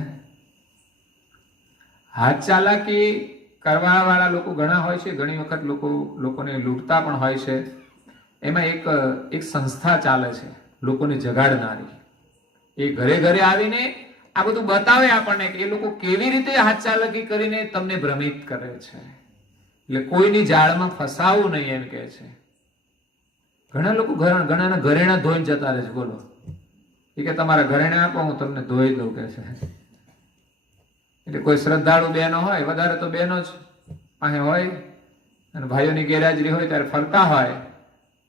હાથ ચાલાકી કરવા વાળા લોકો ઘણા હોય છે. ઘણી વખત લોકોને લૂંટતા પણ હોય છે. એમાં એક સંસ્થા ચાલે છે લોકોને જગાડનારી. એ ઘરે ઘરે આવીને આ બધું બતાવે આપણને કે એ લોકો કેવી રીતે હાથ ચાલાકી કરીને તમને ભ્રમિત કરે છે. એટલે કોઈની જાળમાં ફસાવું નહીં, એમ કહે છે. ઘણા લોકો ઘણાના ઘરેણા ધોઈને જતા રહે છે. બોલો, એ કે તમારા ઘરેણા આપો, હું તમને ધોઈ દઉં, કે છે. એટલે કોઈ શ્રદ્ધાળુ બહેનો હોય, વધારે તો બહેનો જ પાસે હોય, અને ભાઈઓની ગેરહાજરી હોય ત્યારે ફરતા હોય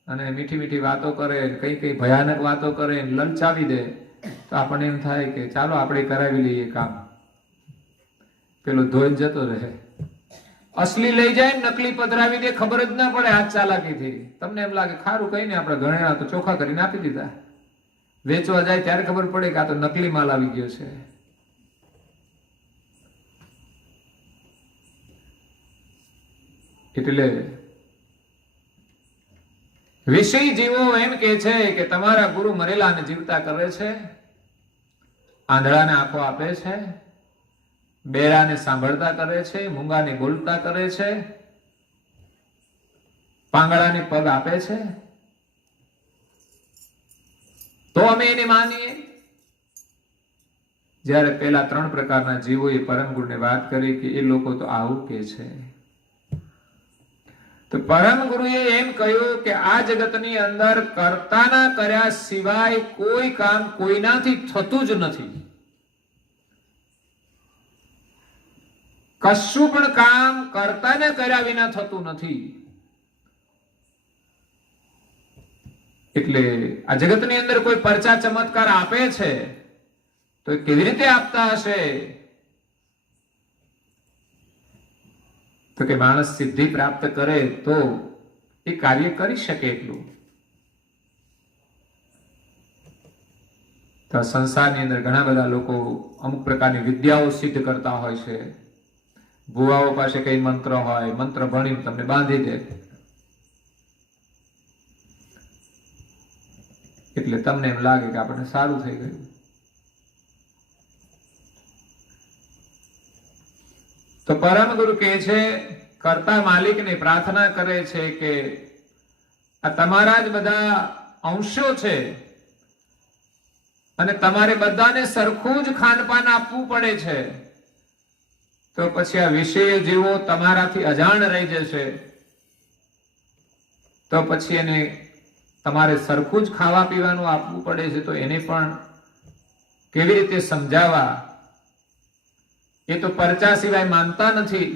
અને મીઠી મીઠી વાતો કરે, કઈ કઈ ભયાનક વાતો કરે, લલચાવી દે. તો આપણને એમ થાય કે ચાલો આપણે કરાવી લઈએ કામ. પેલો ધોઈને જતો રહે. અસલી લઈ જાય, નકલી પધરાવી દે, ખબર જ ના પડે હાથ ચાલાકીથી. તમને એમ લાગે ખારું કઈ ને આપણે ઘરેણા તો ચોખ્ખા કરીને આપી દીધા. વેચવા જાય ત્યારે ખબર પડે કે આ તો નકલી માલ આવી ગયો છે. એટલે વિષય જીવો એમ કે છે કે તમારા ગુરુ મરેલાને જીવતા કરે છે, આંધળાને આંખો આપે છે, બેરાને સાંભળતા કરે છે, મૂંગાને બોલતા કરે છે, પાંગળાને પગ આપે છે. તો અમે એને માનીએ. જ્યારે પેલા 3 પ્રકારના જીવોએ પરમ ગુરુને વાત કરી કે એ લોકો તો આવું કે છે, તો પરમ ગુરુએ એમ કહ્યું કે આ જગતની અંદર કર્તાના કર્યા સિવાય કોઈ કામ કોઈનાથી થતું જ નથી. કશું પણ કામ કર્તાને કર્યા વિના થતું નથી. એટલે આ જગતની અંદર કોઈ પરચા ચમત્કાર આપે છે તો એ કેવી રીતે આપતા હશે? તો કે માણસ સિદ્ધિ પ્રાપ્ત કરે તો એ કાર્ય કરી શકે એટલું. તો સંસારની અંદર ઘણા બધા લોકો અમુક પ્રકારની વિદ્યાઓ સિદ્ધ કરતા હોય છે. ભુવાઓ પાસે કઈ મંત્ર હોય, મંત્ર ભણીને તમને બાંધી દે. એટલે તમને એમ લાગે કે આપણને સારું થઈ ગયું. તો પરમ ગુરુ કહે છે, કર્તા માલિકને પ્રાર્થના કરે છે કે આ તમારા જ બધા અંશો છે અને તમારે બધાને સરખું જ ખાનપાન આપવું પડે છે. તો પછી આ વિષય જીવો તમારાથી અજાણ રહી જશે. તો પછી એને તમારે સરખું જ ખાવા પીવાનું આપવું પડે છે. તો એને પણ કેવી રીતે સમજાવવા? એ તો પરચા સિવાય માનતા નથી.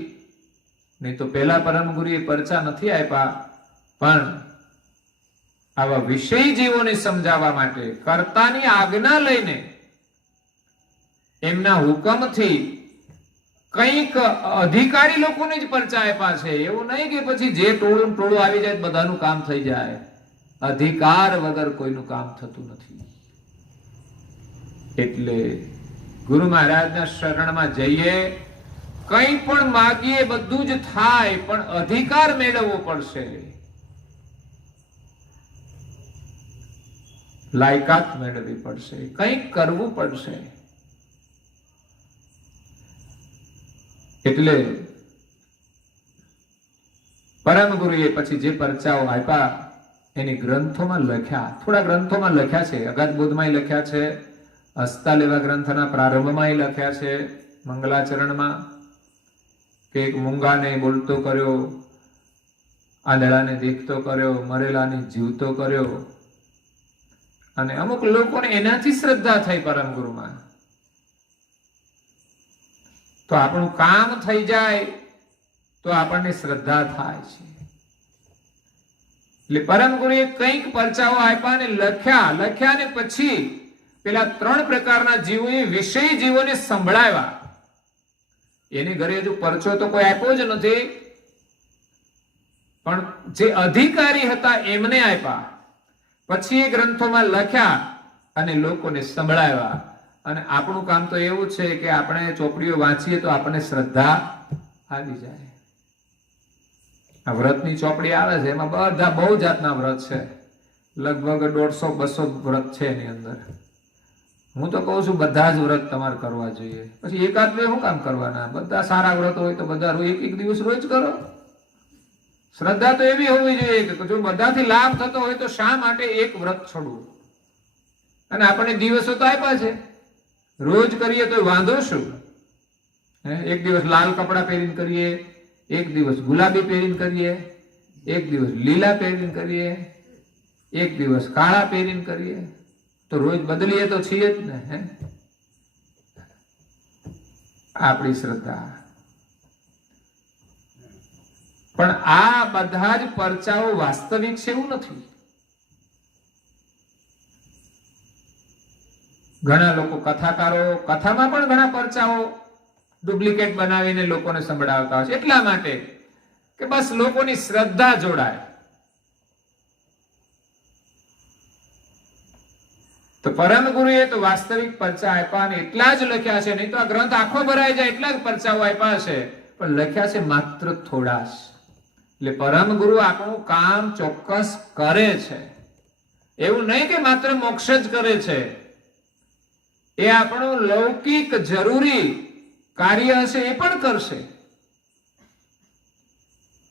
નહીં તો પહેલા પરમ ગુરુએ પરચા નથી આપ્યા, પણ આવા વિષય જીવોને સમજાવવા માટે કર્તાની આજ્ઞા લઈને એમના હુકમથી કંઈક અધિકારી લોકોને જ પરચા આપ્યા છે. એવું નહીં કે પછી જે ટોળું ટોળું આવી જાય બધાનું કામ થઈ જાય. અધિકાર વગર કોઈનું કામ થતું નથી. એટલે ગુરુ મહારાજના શરણમાં જઈએ, કંઈ પણ માગીએ બધું જ થાય, પણ અધિકાર મેળવવો પડશે, લાયકાત મેળવવી પડશે, કંઈક કરવું પડશે. એટલે પરમ ગુરુએ પછી જે પરચાઓ આપ્યા એની ગ્રંથોમાં લખ્યા. થોડા ગ્રંથોમાં લખ્યા છે, અગાધબોધમાં લખ્યા છે, હસ્તા લેવા ગ્રંથના પ્રારંભમાં લખ્યા છે, મંગલાચરણમાં કે એક મૂંગાને બોલતો કર્યો, આંધળાને દેખતો કર્યો, મરેલાને જીવતો કર્યો. અને અમુક લોકોને એનાથી શ્રદ્ધા થઈ પરમ ગુરુમાં. તો આપણું કામ થઈ જાય તો આપણને શ્રદ્ધા થાય છે. એટલે પરમ ગુરુએ કંઈક પરચાઓ આપ્યા ને લખ્યા ને પછી પેલા 3 પ્રકારના જીવોએ વિષય જીવોને સંભળાવ્યા. એની ઘરે હજુ પરચો તો કોઈ આપ્યો જ નથી, પણ જે અધિકારી હતા એમને આપ્યા. પછી એ ગ્રંથોમાં લખ્યા અને લોકોને સંભળાવ્યા. અને આપણું કામ તો એવું છે કે આપણે ચોપડીઓ વાંચીએ તો આપણને શ્રદ્ધા આવી જાય. આ વ્રતની ચોપડી આવે છે, એમાં બધા બહુ જાતના વ્રત છે, લગભગ 150-200 વ્રત છે એની અંદર. હું તો કહું છું બધા જ વ્રત તમારે કરવા જોઈએ. પછી એકાદ બે શું કામ કરવાના? બધા સારા વ્રત હોય તો બધા એક દિવસ રોજ કરો. શ્રદ્ધા તો એવી હોવી જોઈએ કે જો બધાથી લાભ થતો હોય તો શા માટે એક વ્રત છોડવું? અને આપણને દિવસો તો આપ્યા છે, રોજ કરીએ તો વાંધો શું? એક દિવસ લાલ કપડા પહેરીને કરીએ, એક દિવસ ગુલાબી પહેરીને કરીએ, એક દિવસ લીલા પહેરીને કરીએ, એક દિવસ કાળા પહેરીને કરીએ. તો રોજ બદલીએ તો છીએ જ ને. આપણી શ્રદ્ધા. પણ આ બધા જ પરચાઓ વાસ્તવિક છે એવું નથી. ઘણા લોકો કથાકારો કથામાં પણ ઘણા પરચાઓ ડુપ્લિકેટ બનાવીને લોકોને સંભળાવતા હોય છે, એટલા માટે કે બસ લોકોની શ્રદ્ધા જોડાય. તો પરમ ગુરુએ તો વાસ્તવિક પરચા આપ્યા અને એટલા જ લખ્યા છે. નહીં તો આ ગ્રંથ આખો ભરાઈ જાય એટલા જ પરચાઓ આપ્યા છે, પણ લખ્યા છે માત્ર થોડા જ. એટલે પરમ ગુરુ આપણું કામ ચોક્કસ કરે છે. એવું નહીં કે માત્ર મોક્ષ જ કરે છે, એ આપણું લૌકિક જરૂરી કાર્ય હશે એ પણ કરશે.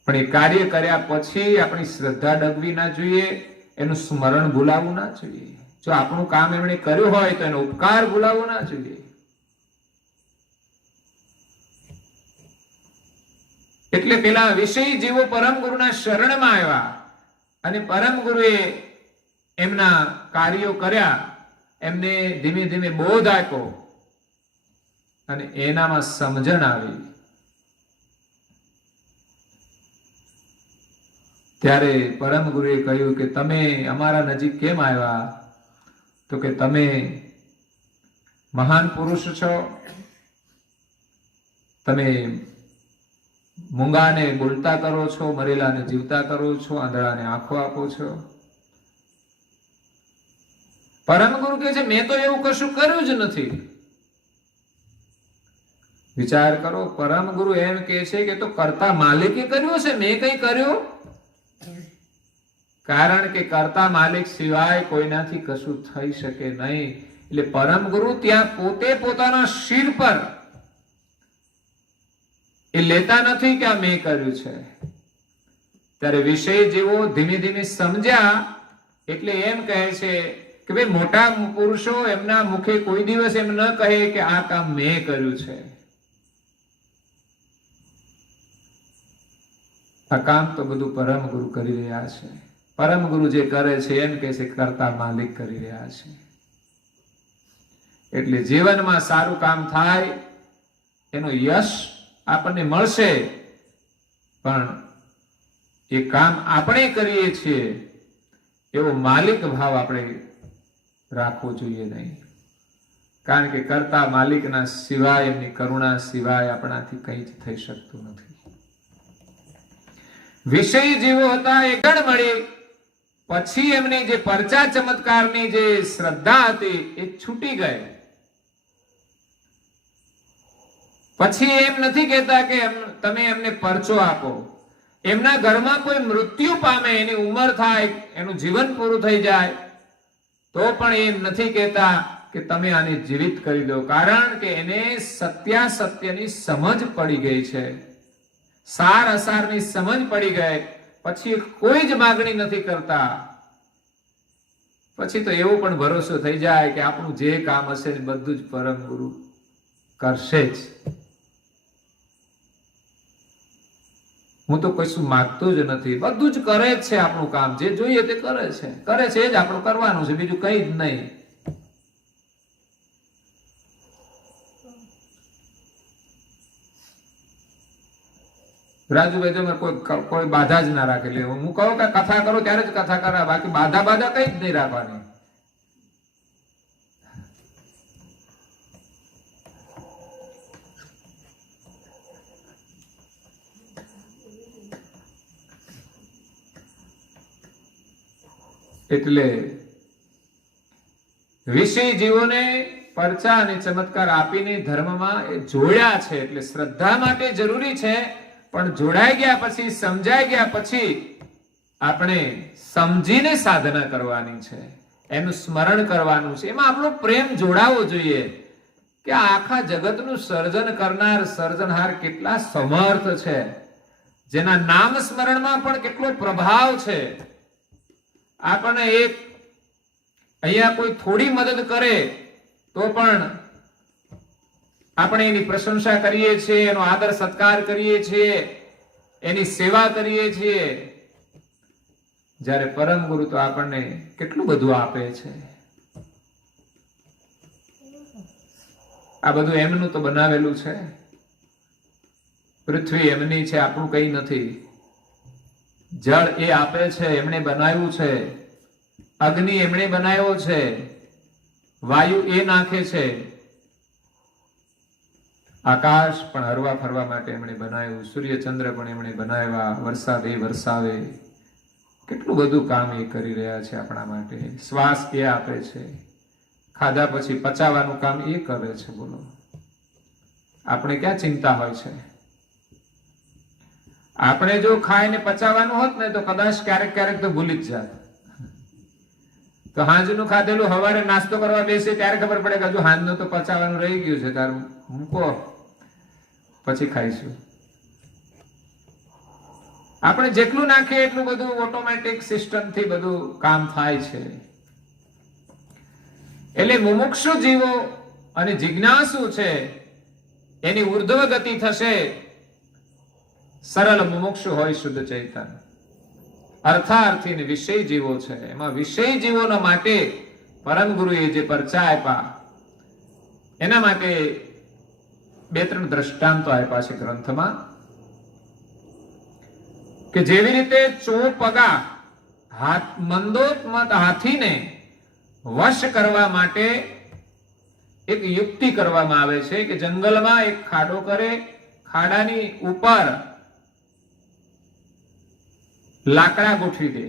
પણ એ કાર્ય કર્યા પછી આપણી શ્રદ્ધા ડગવી ના જોઈએ, એનું સ્મરણ ભૂલાવવું ના જોઈએ. જો આપણું કામ એમણે કર્યું હોય તો એનો ઉપકાર ભૂલાવવો ના જોઈએ. એટલે પેલા વિષય જીવો પરમ ગુરુના શરણમાં આવ્યા અને પરમ ગુરુએ એમના કાર્યો કર્યા, એમને ધીમે ધીમે બોધ આપ્યો અને એનામાં સમજણ આવી. ત્યારે પરમ ગુરુએ કહ્યું કે તમે અમારા નજીક કેમ આવ્યા? તો કે તમે મહાન પુરુષ છો, તમે મૂંગાને બોલતા કરો છો, મરેલાને જીવતા કરો છો, આંધળાને આંખો આપો છો. પરમ ગુરુ કહે છે મેં તો એવું કશું કર્યું જ નથી. વિચાર કરો, પરમ ગુરુ એમ કહે છે કે તો કર્તા માલિકે કર્યું છે, મેં કઈ કર્યું? કારણ કે કર્તા માલિક સિવાય કોઈનાથી કશું થઈ શકે નહીં. એટલે પરમ ગુરુ ત્યાં પોતે પોતાના શિર પર એ લેતા નથી કે આ મેં કર્યું છે. ત્યારે વિષય જેવો ધીમે ધીમે સમજ્યા એટલે એમ કહે છે કે ભાઈ મોટા પુરુષો એમના મુખે કોઈ દિવસ એમ ન કહે કે આ કામ મેં કર્યું છે. આ કામ તો બધું પરમ ગુરુ કરી રહ્યા છે. પરમ ગુરુ જે કરે છે એમ કહે છે કર્તા માલિક કરી રહ્યા છે. એટલે જીવનમાં સારું કામ થાય એનો યશ આપણને મળશે, પણ એ કામ આપણે કરીએ છીએ એવો માલિક ભાવ આપણે રાખવો જોઈએ નહીં. કારણ કે કર્તા માલિકના સિવાય, એમની કરુણા સિવાય આપણાથી કંઈ જ થઈ શકતું નથી. વિષય જેવો હતા એ ગણ મળી, પછી એમની જે પરચા ચમત્કારની જે શ્રદ્ધા હતી એ છૂટી ગઈ. પછી એમ નથી કહેતા કે તમે એમને પરચો આપો. એમના ઘરમાં કોઈ મૃત્યુ પામે, એની ઉંમર થાય, એનું જીવન પૂરું થઈ જાય તો પણ એમ નથી કહેતા કે તમે આને જીવિત કરી દો. કારણ કે એને સત્યાસત્યની સમજ પડી ગઈ છે, સાર અસારની સમજ પડી ગઈ. પછી કોઈ જ માગણી નથી કરતા. પછી તો એવો પણ ભરોસો થઈ જાય કે આપણું જે કામ હશે બધું જ પરમ ગુરુ કરશે જ. હું તો કશું માગતો જ નથી, બધું જ કરે જ છે. આપણું કામ જે જોઈએ તે કરે છે એ જ આપણું કરવાનું છે, બીજું કઈ જ નહીં. રાજુભાઈ તમે કોઈ બાધા જ ના રાખે. એટલે હું કહું કે કથા કરો ત્યારે જ કથા કરા, બાકી બાધા કઈ જ નહીં રાખવાની. એટલે વિષય જીવોને પરચા અને ચમત્કાર આપીને ધર્મમાં એ જોડ્યા છે. એટલે શ્રદ્ધા માટે જરૂરી છે, પણ જોડાઈ ગયા પછી, સમજાઈ ગયા પછી આપણે સમજીને સાધના કરવાની છે, એનું સ્મરણ કરવાનું છે. એમાં આપણો પ્રેમ જોડાવો જોઈએ કે આખા જગતનું સર્જન કરનાર સર્જનહાર કેટલા સમર્થ છે, જેના નામ સ્મરણમાં પણ કેટલો પ્રભાવ છે. આપણને એક અહીંયા કોઈ થોડી મદદ કરે તો પણ આપણે એની પ્રશંસા કરીએ છીએ, એનો આદર સત્કાર કરીએ છીએ, એની સેવા કરીએ છીએ. જ્યારે પરમ ગુરુ તો આપણને કેટલું બધું આપે છે. આ બધું એમનું તો બનાવેલું છે. પૃથ્વી એમની છે, આપણું કઈ નથી. જળ એ આપે છે, એમણે બનાવ્યું છે. અગ્નિ એમણે બનાવ્યો છે, વાયુ એ નાખે છે. આકાશ પણ હરવા ફરવા માટે એમણે બનાવ્યું, સૂર્ય ચંદ્ર પણ એમણે બનાવ્યા, વરસાદ એ વરસાવે. કેટલું બધું કામ એ કરી રહ્યા છે આપણા માટે. શ્વાસ એ આપે છે, ખાધા પછી પચાવવાનું કામ એ કરે છે. બોલો, આપણે ક્યાં ચિંતા હોય છે? આપણે જો ખાઈને પચાવવાનું હોત ને તો કદાચ ક્યારેક ક્યારેક તો ભૂલી જ જાત. તો હાંજનું ખાધેલું હવારે નાસ્તો કરવા બેસે ત્યારે ખબર પડે કે હજુ હાંજનું તો પચાવવાનું રહી ગયું છે, તારું મૂકો પછી ખાઈશું. આપણે જેટલું નાખીએ એટલું બધું ઓટોમેટિક સિસ્ટમથી બધું કામ થાય છે. એટલે મુમુક્ષુ જીવો અને જિજ્ઞાસુ છે એની ઉર્ધ્વ ગતિ થશે. સરળ મુમુક્ષુ હોય શુદ્ધ ચૈતન્ય. અર્થાર્થી ને વિષય જીવો છે, એમાં વિષય જીવોના માટે પરમ ગુરુએ જે પરચા આપ્યા એના માટે 2-3 દ્રષ્ટાંતો આપ્યા છે ગ્રંથમાં. કે જેવી રીતે ચોપગા મંદોત્મત હાથીને વશ કરવા માટે એક યુક્તિ કરવામાં આવે છે કે જંગલમાં એક ખાડો કરે, ખાડાની ઉપર લાકડા ગોઠવી દે,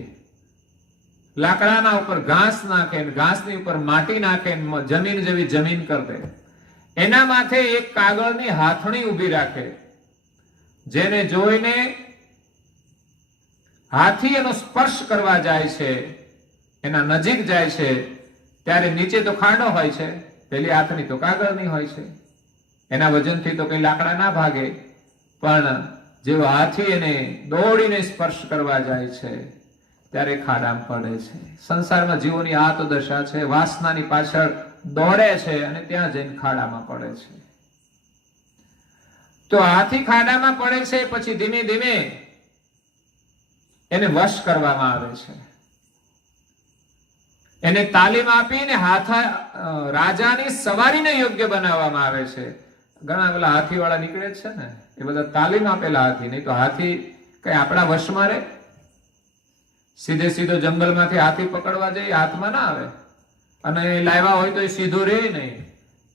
લાકડાના ઉપર ઘાસ નાખે, ઘાસની ઉપર માટી નાખે, જમીન જેવી જમીન કરી દે. એના માથે એક કાગળની હાથણી ઊભી રાખે, જેને જોઈને હાથી એનો સ્પર્શ કરવા જાય છે, એના નજીક જાય છે, ત્યારે નીચે તો ખાડો હોય છે, પેલી હાથની તો કાગળની હોય છે, એના વજનથી તો કઈ લાકડા ના ભાગે. પણ જેવો હાથી એને દોડીને સ્પર્શ કરવા જાય છે ત્યારે ખાડામાં પડે છે. સંસારમાં જીવોની આ તો દશા છે, વાસનાની પાછળ દોડે છે અને ત્યાં જઈને ખાડામાં પડે છે. તો હાથી ખાડામાં પડે છે, પછી ધીમે ધીમે એને વશ કરવામાં આવે છે, એને તાલીમ આપીને રાજાની સવારીને યોગ્ય બનાવવામાં આવે છે. ઘણા પેલા હાથી વાળા નીકળે છે ને, એ બધા તાલીમ આપેલા હાથી, નહીં તો હાથી કઈ આપણા વશમાં રહે? સીધે સીધો જંગલમાંથી હાથી પકડવા જઈએ, હાથમાં ના આવે. અને લાવ્યા હોય તો એ સીધો રહે નહીં.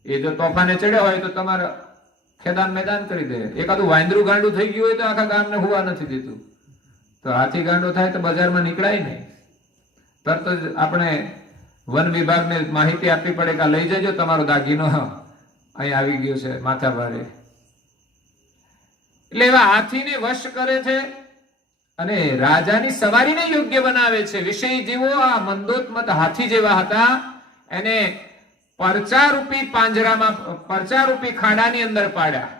એ જો તોફાને ચડ્યો હોય તો તમારે ખેદાન મેદાન કરી દે. એકાદું વાંદરું ગાંડું થઈ ગયું હોય તો આખા ગામને હુવા નથી દેતું. તો હાથી ગાંડો થાય તો બજારમાં નીકળાય નહીં. તરત જ આપણે વન વિભાગને માહિતી આપવી પડે કે લઈ જજો તમારો દાગીનો અહીં આવી ગયો છે માથા ભારે. એટલે એવા હાથીને વશ કરે છે અને રાજાની સવારીને યોગ્ય બનાવે છે. વિષય જીવો આ મંદોત્મત હાથી જેવા હતા, એને પરચારૂપી પાંજરામાં, પરચારૂપી ખાડાની અંદર પાડ્યા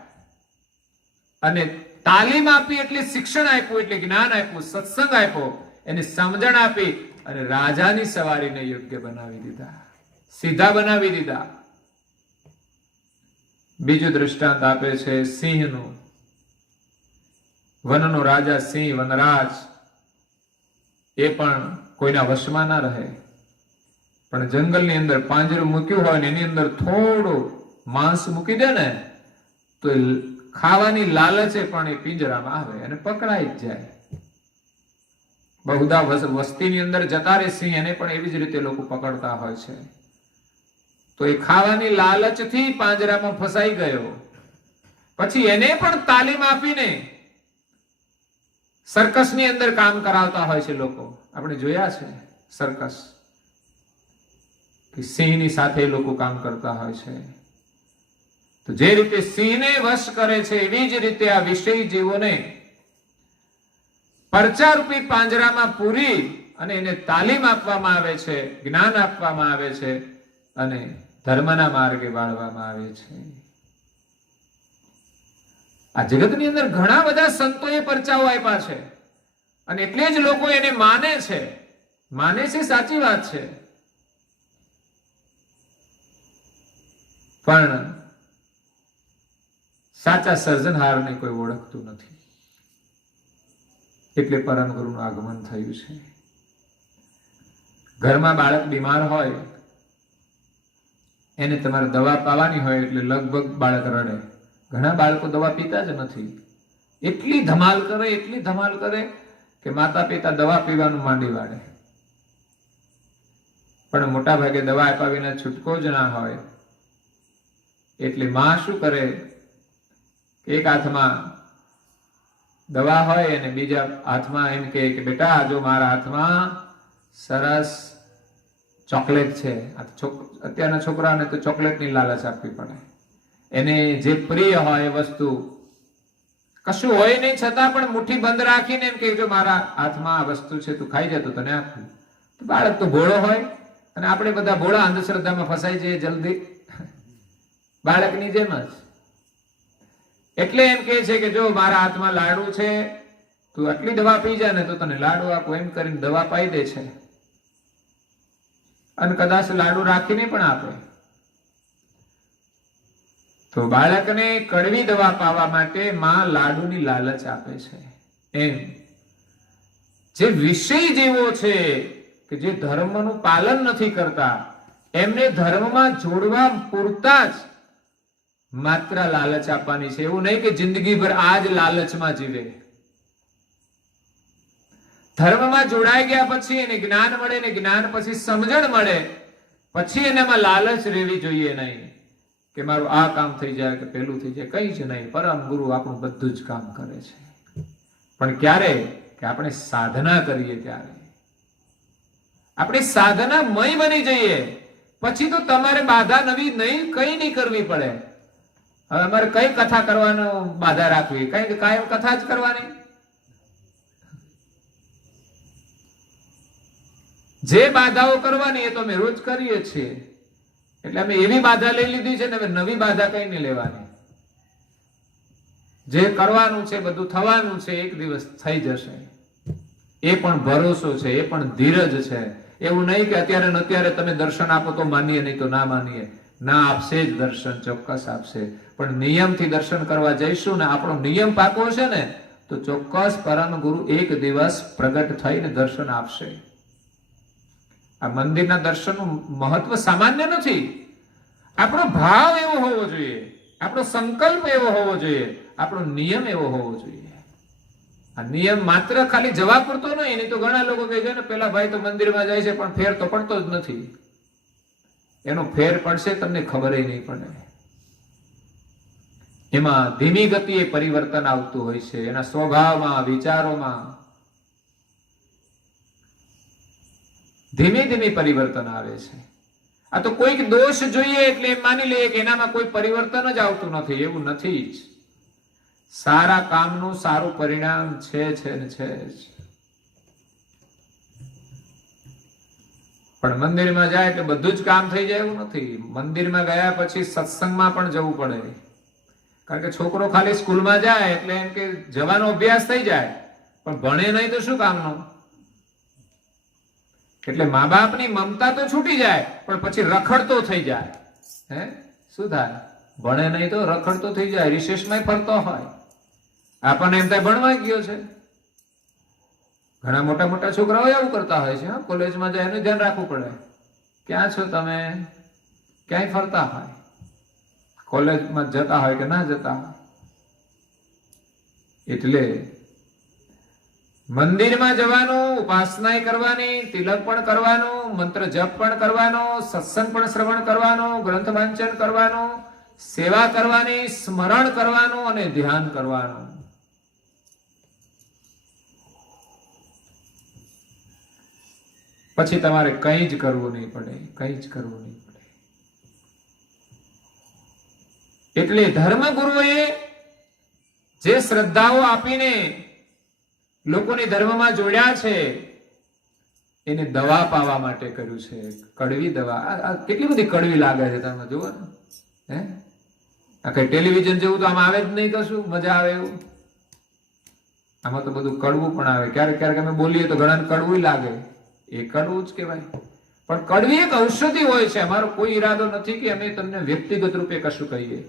અને તાલીમ આપી, એટલે શિક્ષણ આપ્યું, એટલે જ્ઞાન આપ્યું, સત્સંગ આપ્યો, એને સમજણ આપી અને રાજાની સવારીને યોગ્ય બનાવી દીધા, સીધા બનાવી દીધા. બીજું દ્રષ્ટાંત આપે છે સિંહનું. વનનો રાજા સિંહ, વનરાજ, એ પણ કોઈના વશમાં ના રહે. પણ જંગલની અંદર પાંજરું મૂક્યું હોય ને એની અંદર થોડું માંસ મૂકી દે ને તો ખાવાની લાલચે પણ એ પિંજરામાં આવે અને પકડાઈ જ જાય. બહુધા વસ્તીની અંદર જતા રહે સિંહ, એને પણ એવી જ રીતે લોકો પકડતા હોય છે. તો એ ખાવાની લાલચથી પાંજરામાં ફસાઈ ગયો. પછી એને પણ તાલીમ આપીને સર્કસની અંદર કામ કરાવતા હોય છે લોકો. આપણે જોયા છે સર્કસ, કે સિંહની સાથે લોકો કામ કરતા હોય છે. તો જે રીતે સિંહને વશ કરે છે એવી જ રીતે આ વિષય જીવોને પરચારૂપી પાંજરામાં પૂરી અને એને તાલીમ આપવામાં આવે છે, જ્ઞાન આપવામાં આવે છે અને ધર્મના માર્ગે વાળવામાં આવે છે. આ જગતની અંદર ઘણા બધા સંતોએ પરચાઓ આપ્યા છે અને એટલે જ લોકો એને માને છે. માને છે, સાચી વાત છે, પણ સાચા સર્જનહારને કોઈ ઓળખતું નથી. એટલે પરમ ગુરુનું આગમન થયું છે. ઘરમાં બાળક બીમાર હોય, એને તમારે દવા પાવાની હોય એટલે લગભગ બાળક રડે. ઘણા બાળકો દવા પીતા જ નથી. એટલી ધમાલ કરે, એટલી ધમાલ કરે કે માતા પિતા દવા પીવાનું માંડી વાળે. પણ મોટા ભાગે દવા આપ્યા વિના છૂટકો જ ના હોય. એટલે માં શું કરે, એક હાથમાં દવા હોય અને બીજા હાથમાં એમ કે બેટા જો મારા હાથમાં સરસ ચોકલેટ છે. અત્યારના છોકરાઓને તો ચોકલેટની લાલચ આપવી પડે. એને જે પ્રિય હોય એ વસ્તુ કશું હોય નહીં છતાં પણ મુઠ્ઠી બંધ રાખીને એમ કે જો મારા હાથમાં આ વસ્તુ છે તું ખાઈ જતો તને આપું. બાળક તો ભોળો હોય અને આપણે બધા ભોળા અંધશ્રદ્ધામાં ફસાઈ જઈએ જલ્દી, બાળકની જેમ જ. એટલે એમ કે છે કે જો મારા હાથમાં લાડુ છે, તું આટલી દવા પી જાય ને તો તને લાડુ આપું, એમ કરીને દવા પાઈ દે છે અને કદાચ લાડુ રાખીને પણ આપે. તો બાળકને કડવી દવા પાવા માટે માં લાડુની લાલચ આપે છે. એમ જે વિષય જેવો છે કે જે ધર્મનું પાલન નથી કરતા, એમને ધર્મમાં જોડવા પૂરતા જ માત્ર લાલચ આપવાની છે. એવું નહીં કે જિંદગીભર આ જ લાલચમાં જીવે. ધર્મમાં જોડાઈ ગયા પછી એને જ્ઞાન મળે ને જ્ઞાન પછી સમજણ મળે, પછી એનામાં લાલચ રહેવી જોઈએ નહીં કે મારું આ કામ થઈ જાય કે પેલું થઈ જાય. કઈ જ નહીં. પરમ ગુરુ આપણું બધું જ કામ કરે છે. પણ ક્યારે? કે આપણે સાધના કરીએ ત્યારે. આપણે સાધનામય બની જઈએ પછી તો તમારે બાધા નવી નહીં કઈ નહીં કરવી પડે. હવે અમારે કઈ કથા કરવાનો બાધા રાખવી? કઈ કાયમ કથા જ કરવાની. જે બાધાઓ કરવાની એ તો અમે રોજ કરીએ છીએ, એટલે અમે એવી બાધા લઈ લીધી છે ને હવે નવી બાધા કઈ નહીં લેવાની. જે કરવાનું છે બધું થવાનું છે, એક દિવસ થઈ જશે. એ પણ ભરોસો છે, એ પણ ધીરજ છે. એવું નહીં કે અત્યારે ને અત્યારે તમે દર્શન આપો તો માનીએ, નહીં તો ના માનીએ. ના, આપશે જ દર્શન, ચોક્કસ આપશે. પણ નિયમથી દર્શન કરવા જઈશું ને, આપણો નિયમ પાકો છે ને, તો ચોક્કસ પરમ ગુરુ એક દિવસ પ્રગટ થઈને દર્શન આપશે. આ મંદિરના દર્શનનું મહત્વ સામાન્ય નથી. આપણો ભાવ એવો હોવો જોઈએ, આપણો સંકલ્પ એવો હોવો જોઈએ, આપણો નિયમ એવો હોવો જોઈએ. આ નિયમ માત્ર ખાલી જવા પૂરતો નહીં. નહીં તો ઘણા લોકો કહે છે ને, પેલા ભાઈ તો મંદિરમાં જાય છે પણ ફેર તો પડતો જ નથી. એનો ફેર પડશે તમને ખબર નહીં પડે. એમાં ધીમી ગતિએ પરિવર્તન આવતું હોય છે, એના સ્વભાવમાં, વિચારોમાં ધીમે ધીમે પરિવર્તન આવે છે. આ તો કોઈક દોષ જોઈએ એટલે એમ માની લઈએ કે એનામાં કોઈ પરિવર્તન જ આવતું નથી. એવું નથી જ. સારા કામનું સારું પરિણામ છે ને છે જ. પણ મંદિરમાં જાય એટલે બધું જ કામ થઈ જાય એવું નથી. મંદિરમાં ગયા પછી સત્સંગમાં પણ જવું પડે. કારણ કે છોકરો ખાલી સ્કૂલમાં જાય એટલે એમ કે જવાનો અભ્યાસ થઈ જાય, પણ ભણે નહીં તો શું કામનું? એટલે મા બાપની મમતા તો છૂટી જાય, પણ પછી રખડતો થઈ જાય. શું થાય? ભણે નહીં તો રખડતો થઈ જાય, રિસેસમાં ફરતો હોય. આપણને એમ થાય ભણવા ગયો છે. ઘણા મોટા મોટા છોકરાઓ એવું કરતા હોય છે. કોલેજમાં જાય એનું ધ્યાન રાખવું પડે. ક્યાં છો તમે? ક્યાંય ફરતા હોય, કોલેજમાં જતા હોય કે ના જતા હોય. એટલે મંદિરમાં જવાનું, ઉપાસના કરવાની, તિલક પણ કરવાનું, મંત્ર જપ પણ કરવાનો, સત્સંગ પણ શ્રવણ કરવાનો, ગ્રંથ વાંચન કરવાનું, સેવા કરવાની, સ્મરણ કરવાનું અને ધ્યાન કરવાનું. પછી તમારે કંઈ જ કરવું નહીં પડે, કંઈ જ કરવું નહીં પડે. એટલે ધર્મગુરુએ જે શ્રદ્ધાઓ આપીને લોકોને ધર્મમાં જોડ્યા છે, એને દવા પાવા માટે કર્યું છે. કડવી દવા. આ કેટલી બધી કડવી લાગે છે, તમે જુઓ ને. આ કઈ ટેલિવિઝન જેવું તો આમાં આવે જ નહીં કશું મજા આવે એવું. આમાં તો બધું કડવું પણ આવે. ક્યારેક ક્યારેક અમે બોલીએ તો ઘણાને કડવું લાગે. એ કડવું જ કહેવાય. પણ કડવી એક ઔષધિ હોય છે. અમારો કોઈ ઈરાદો નથી કે અમે તમને વ્યક્તિગત રૂપે કશું કહીએ.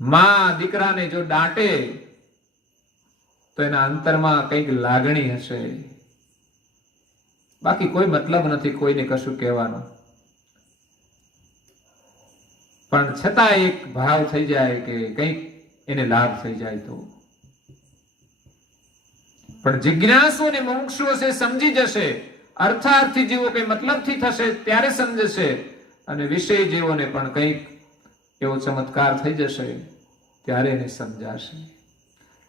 માં દીકરાને જો દાટે તો એના અંતરમાં કંઈક લાગણી હશે. બાકી કોઈ મતલબ નથી કોઈને કશું કહેવાનો. પણ છતાં એક ભાવ થઈ જાય કે કંઈક એને લાભ થઈ જાય તો. પણ જિજ્ઞાસુ અને મુમુક્ષુઓ છે સમજી જશે. અર્થાર્થી જીવો કઈ મતલબથી થશે ત્યારે સમજશે. અને વિષય જીવોને પણ કંઈક એવો ચમત્કાર થઈ જશે ત્યારે એને સમજાશે.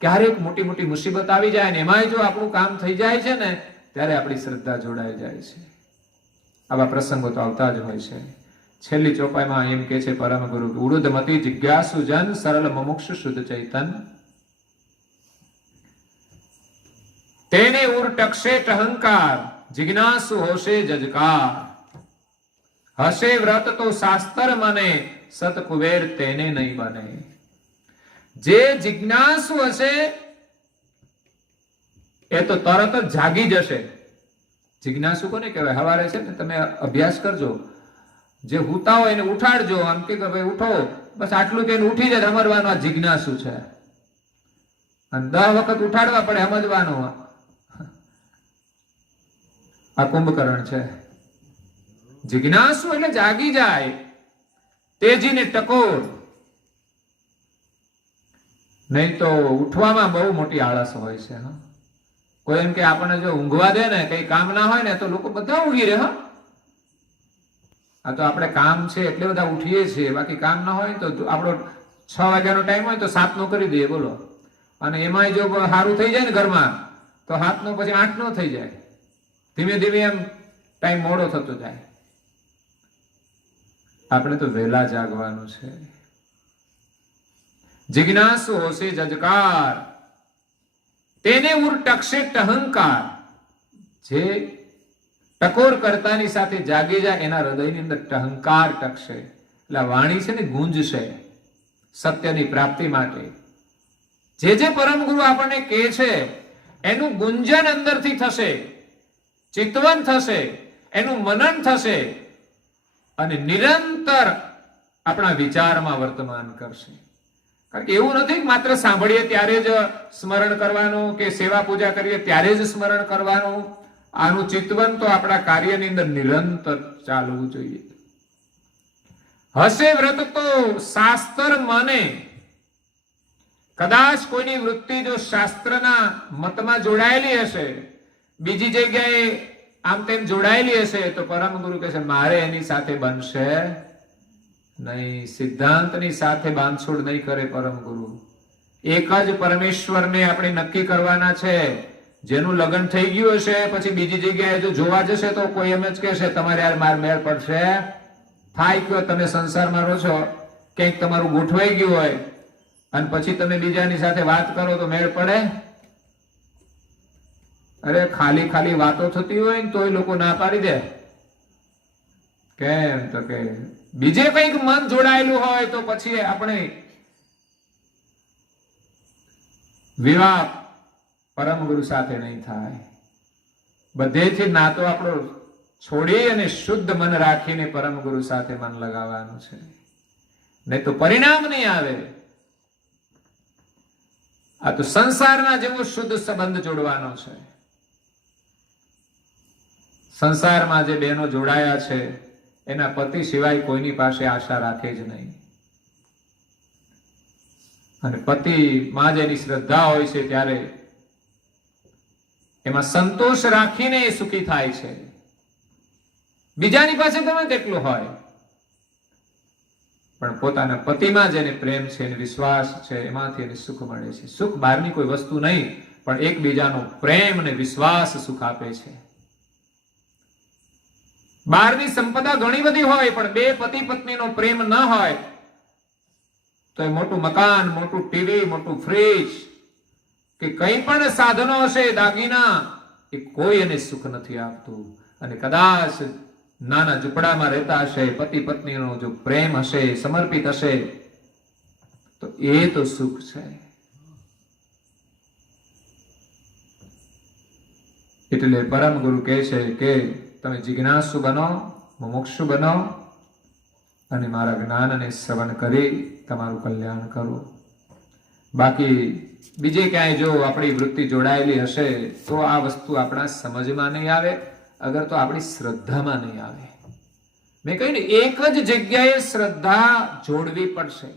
ક્યારેક મોટી મોટી મુસીબત આવી જાય ને એમાંય જો આપણું કામ થઈ જાય છે ને, ત્યારે આપણી શ્રદ્ધા જોડાઈ જાય છે. આવા પ્રસંગો તો આવતા જ હોય છે. છેલ્લી ચોપાઈમાં એમ કે છે પરમ ગુરુ, ઉરુદમતી જિજ્ઞાસુ જન સરળ મુમુક્ષુ શુદ્ધ ચૈતન તેને ઉર ટકશે ટહંકાર જિજ્ઞાસુ હોશે જજકાર હશે વ્રત તો શાસ્ત્ર મને સત કુબેર તેને નહીં બને. જે જિજ્ઞાસુ હશે એ તો તરત જ જાગી જશે. જિજ્ઞાસુ કોને કહેવાય? હવારે છે ને તમે અભ્યાસ કરજો, જે હુતા હોય એને ઉઠાડજો. આમ કે ભાઈ ઉઠો, બસ આટલું કે ઉઠી જાય સમજવાનું આ જિજ્ઞાસુ છે. અને 10 વખત ઉઠાડવા પડે સમજવાનું આ કુંભકર્ણ છે. જિજ્ઞાસુ એટલે જાગી જાય, તેજીને ટકોર. નહીં તો ઉઠવામાં બહુ મોટી આળસ હોય છે. કોઈ એમ કે આપણને જો ઊંઘવા દે ને, કઈ કામ ના હોય ને, તો લોકો બધા ઊંઘી રહે. આ તો આપણે કામ છે એટલે બધા ઉઠીએ છીએ. બાકી કામ ના હોય તો આપણો 6 વાગ્યાનો ટાઈમ હોય તો 7 નો કરી દઈએ, બોલો. અને એમાંય જો સારું થઈ જાય ને ઘરમાં, તો 7 નો પછી 8 નો થઈ જાય. ધીમે ધીમે એમ ટાઈમ મોડો થતો જાય. આપણે તો વહેલા જાગવાનું છે. જિજ્ઞાસુ હોશે જજકાર તેને ઉર ટકશે ટહંકાર. જે ટકોર કરતાની સાથે જાગી જાય, એના હૃદયની અંદર ટહંકાર ટકશે. એટલે આ વાણી છે ને ગુંજશે સત્યની પ્રાપ્તિ માટે. જે પરમ ગુરુ આપણને કહે છે એનું ગુંજન અંદરથી થશે, ચિતવન થશે, એનું મનન થશે અને નિરંતર આપણા વિચારમાં વર્તમાન કરશે. કારણ કે એવું નથી કે માત્ર સાંભળીએ ત્યારે જ સ્મરણ કરવાનું કે સેવા પૂજા કરીએ ત્યારે જ સ્મરણ કરવાનું. આનું ચિતવન તો આપણા કાર્યની અંદર નિરંતર ચાલવું જોઈએ. હશે વ્રત તો શાસ્ત્ર મને. કદાચ કોઈની વૃત્તિ જો શાસ્ત્રના મતમાં જોડાયેલી હશે, બીજી જગ્યાએ આમ તેમ જોડાયેલી હશે, તો પરમ ગુરુ કહે છે મારે એની સાથે બનશે નહીં. સિદ્ધાંતની સાથે બાંધછોડ નહીં કરે પરમ ગુરુ. એક જ પરમેશ્વરને આપણે નક્કી કરવાના છે. જેનું લગ્ન થઈ ગયું હશે પછી બીજી જગ્યાએ જો જોવા જશે તો કોઈ એમ જ કહેશે તમારે યાર માર મેળ પડશે. થાય કયો તમે સંસારમાં રહો છો, ક્યાંક તમારું ગોઠવાઈ ગયું હોય અને પછી તમે બીજાની સાથે વાત કરો તો મેળ પડે? અરે ખાલી ખાલી વાતો થતી હોય ને તોય લોકો ના પાડી દે. કેમ? તો કે બીજે કંઈક મન જોડાયેલું હોય તો પછી આપણે વિવાહ પરમ ગુરુ સાથે નહીં થાય. બધેથી નાતો આપણો છોડી અને શુદ્ધ મન રાખીને પરમ ગુરુ સાથે મન લગાવવાનું છે, નહીં તો પરિણામ નહીં આવે. આ તો સંસારના જેવો શુદ્ધ સંબંધ જોડવાનો છે. સંસારમાં જે બહેનો જોડાયા છે એના પતિ સિવાય કોઈની પાસે આશા રાખે જ નહીં. અને પતિ માં જેની શ્રદ્ધા હોય છે ત્યારે એમાં સંતોષ રાખીને એ સુખી થાય છે. બીજાની પાસે ગમે તેટલું હોય પણ પોતાના પતિમાં જેને પ્રેમ છે અને વિશ્વાસ છે એમાંથી એને સુખ મળે છે. સુખ બહારની કોઈ વસ્તુ નહીં પણ એકબીજાનો પ્રેમ અને વિશ્વાસ સુખ આપે છે. બહારની સંપદા ઘણી બધી હોય પણ બે પતિ પત્નીનો પ્રેમ ન હોય તો એ મોટું મકાન, મોટું ટીવી, મોટું ફ્રીજ કે કંઈ પણ સાધનો હશે, દાગીના, એ કોઈ એને સુખ નથી આપતું. અને કદાચ નાના ઝૂંપડામાં રહેતા હશે, પતિ પત્નીનો જો પ્રેમ હશે, સમર્પિત હશે તો એ તો સુખ છે. એટલે પરમ ગુરુ કહે છે કે તમે જિજ્ઞાસુ બનો, મુમુક્ષુ બનો અને મારા જ્ઞાનને શ્રવણ કરી તમારું કલ્યાણ કરો. બાકી બીજે ક્યાંય જો આપણી વૃત્તિ જોડાયેલી હશે તો આ વસ્તુ આપણા સમજમાં નહીં આવે, અગર તો આપણી શ્રદ્ધામાં નહીં આવે. મેં કહ્યું ને એક જ જગ્યાએ શ્રદ્ધા જોડવી પડશે,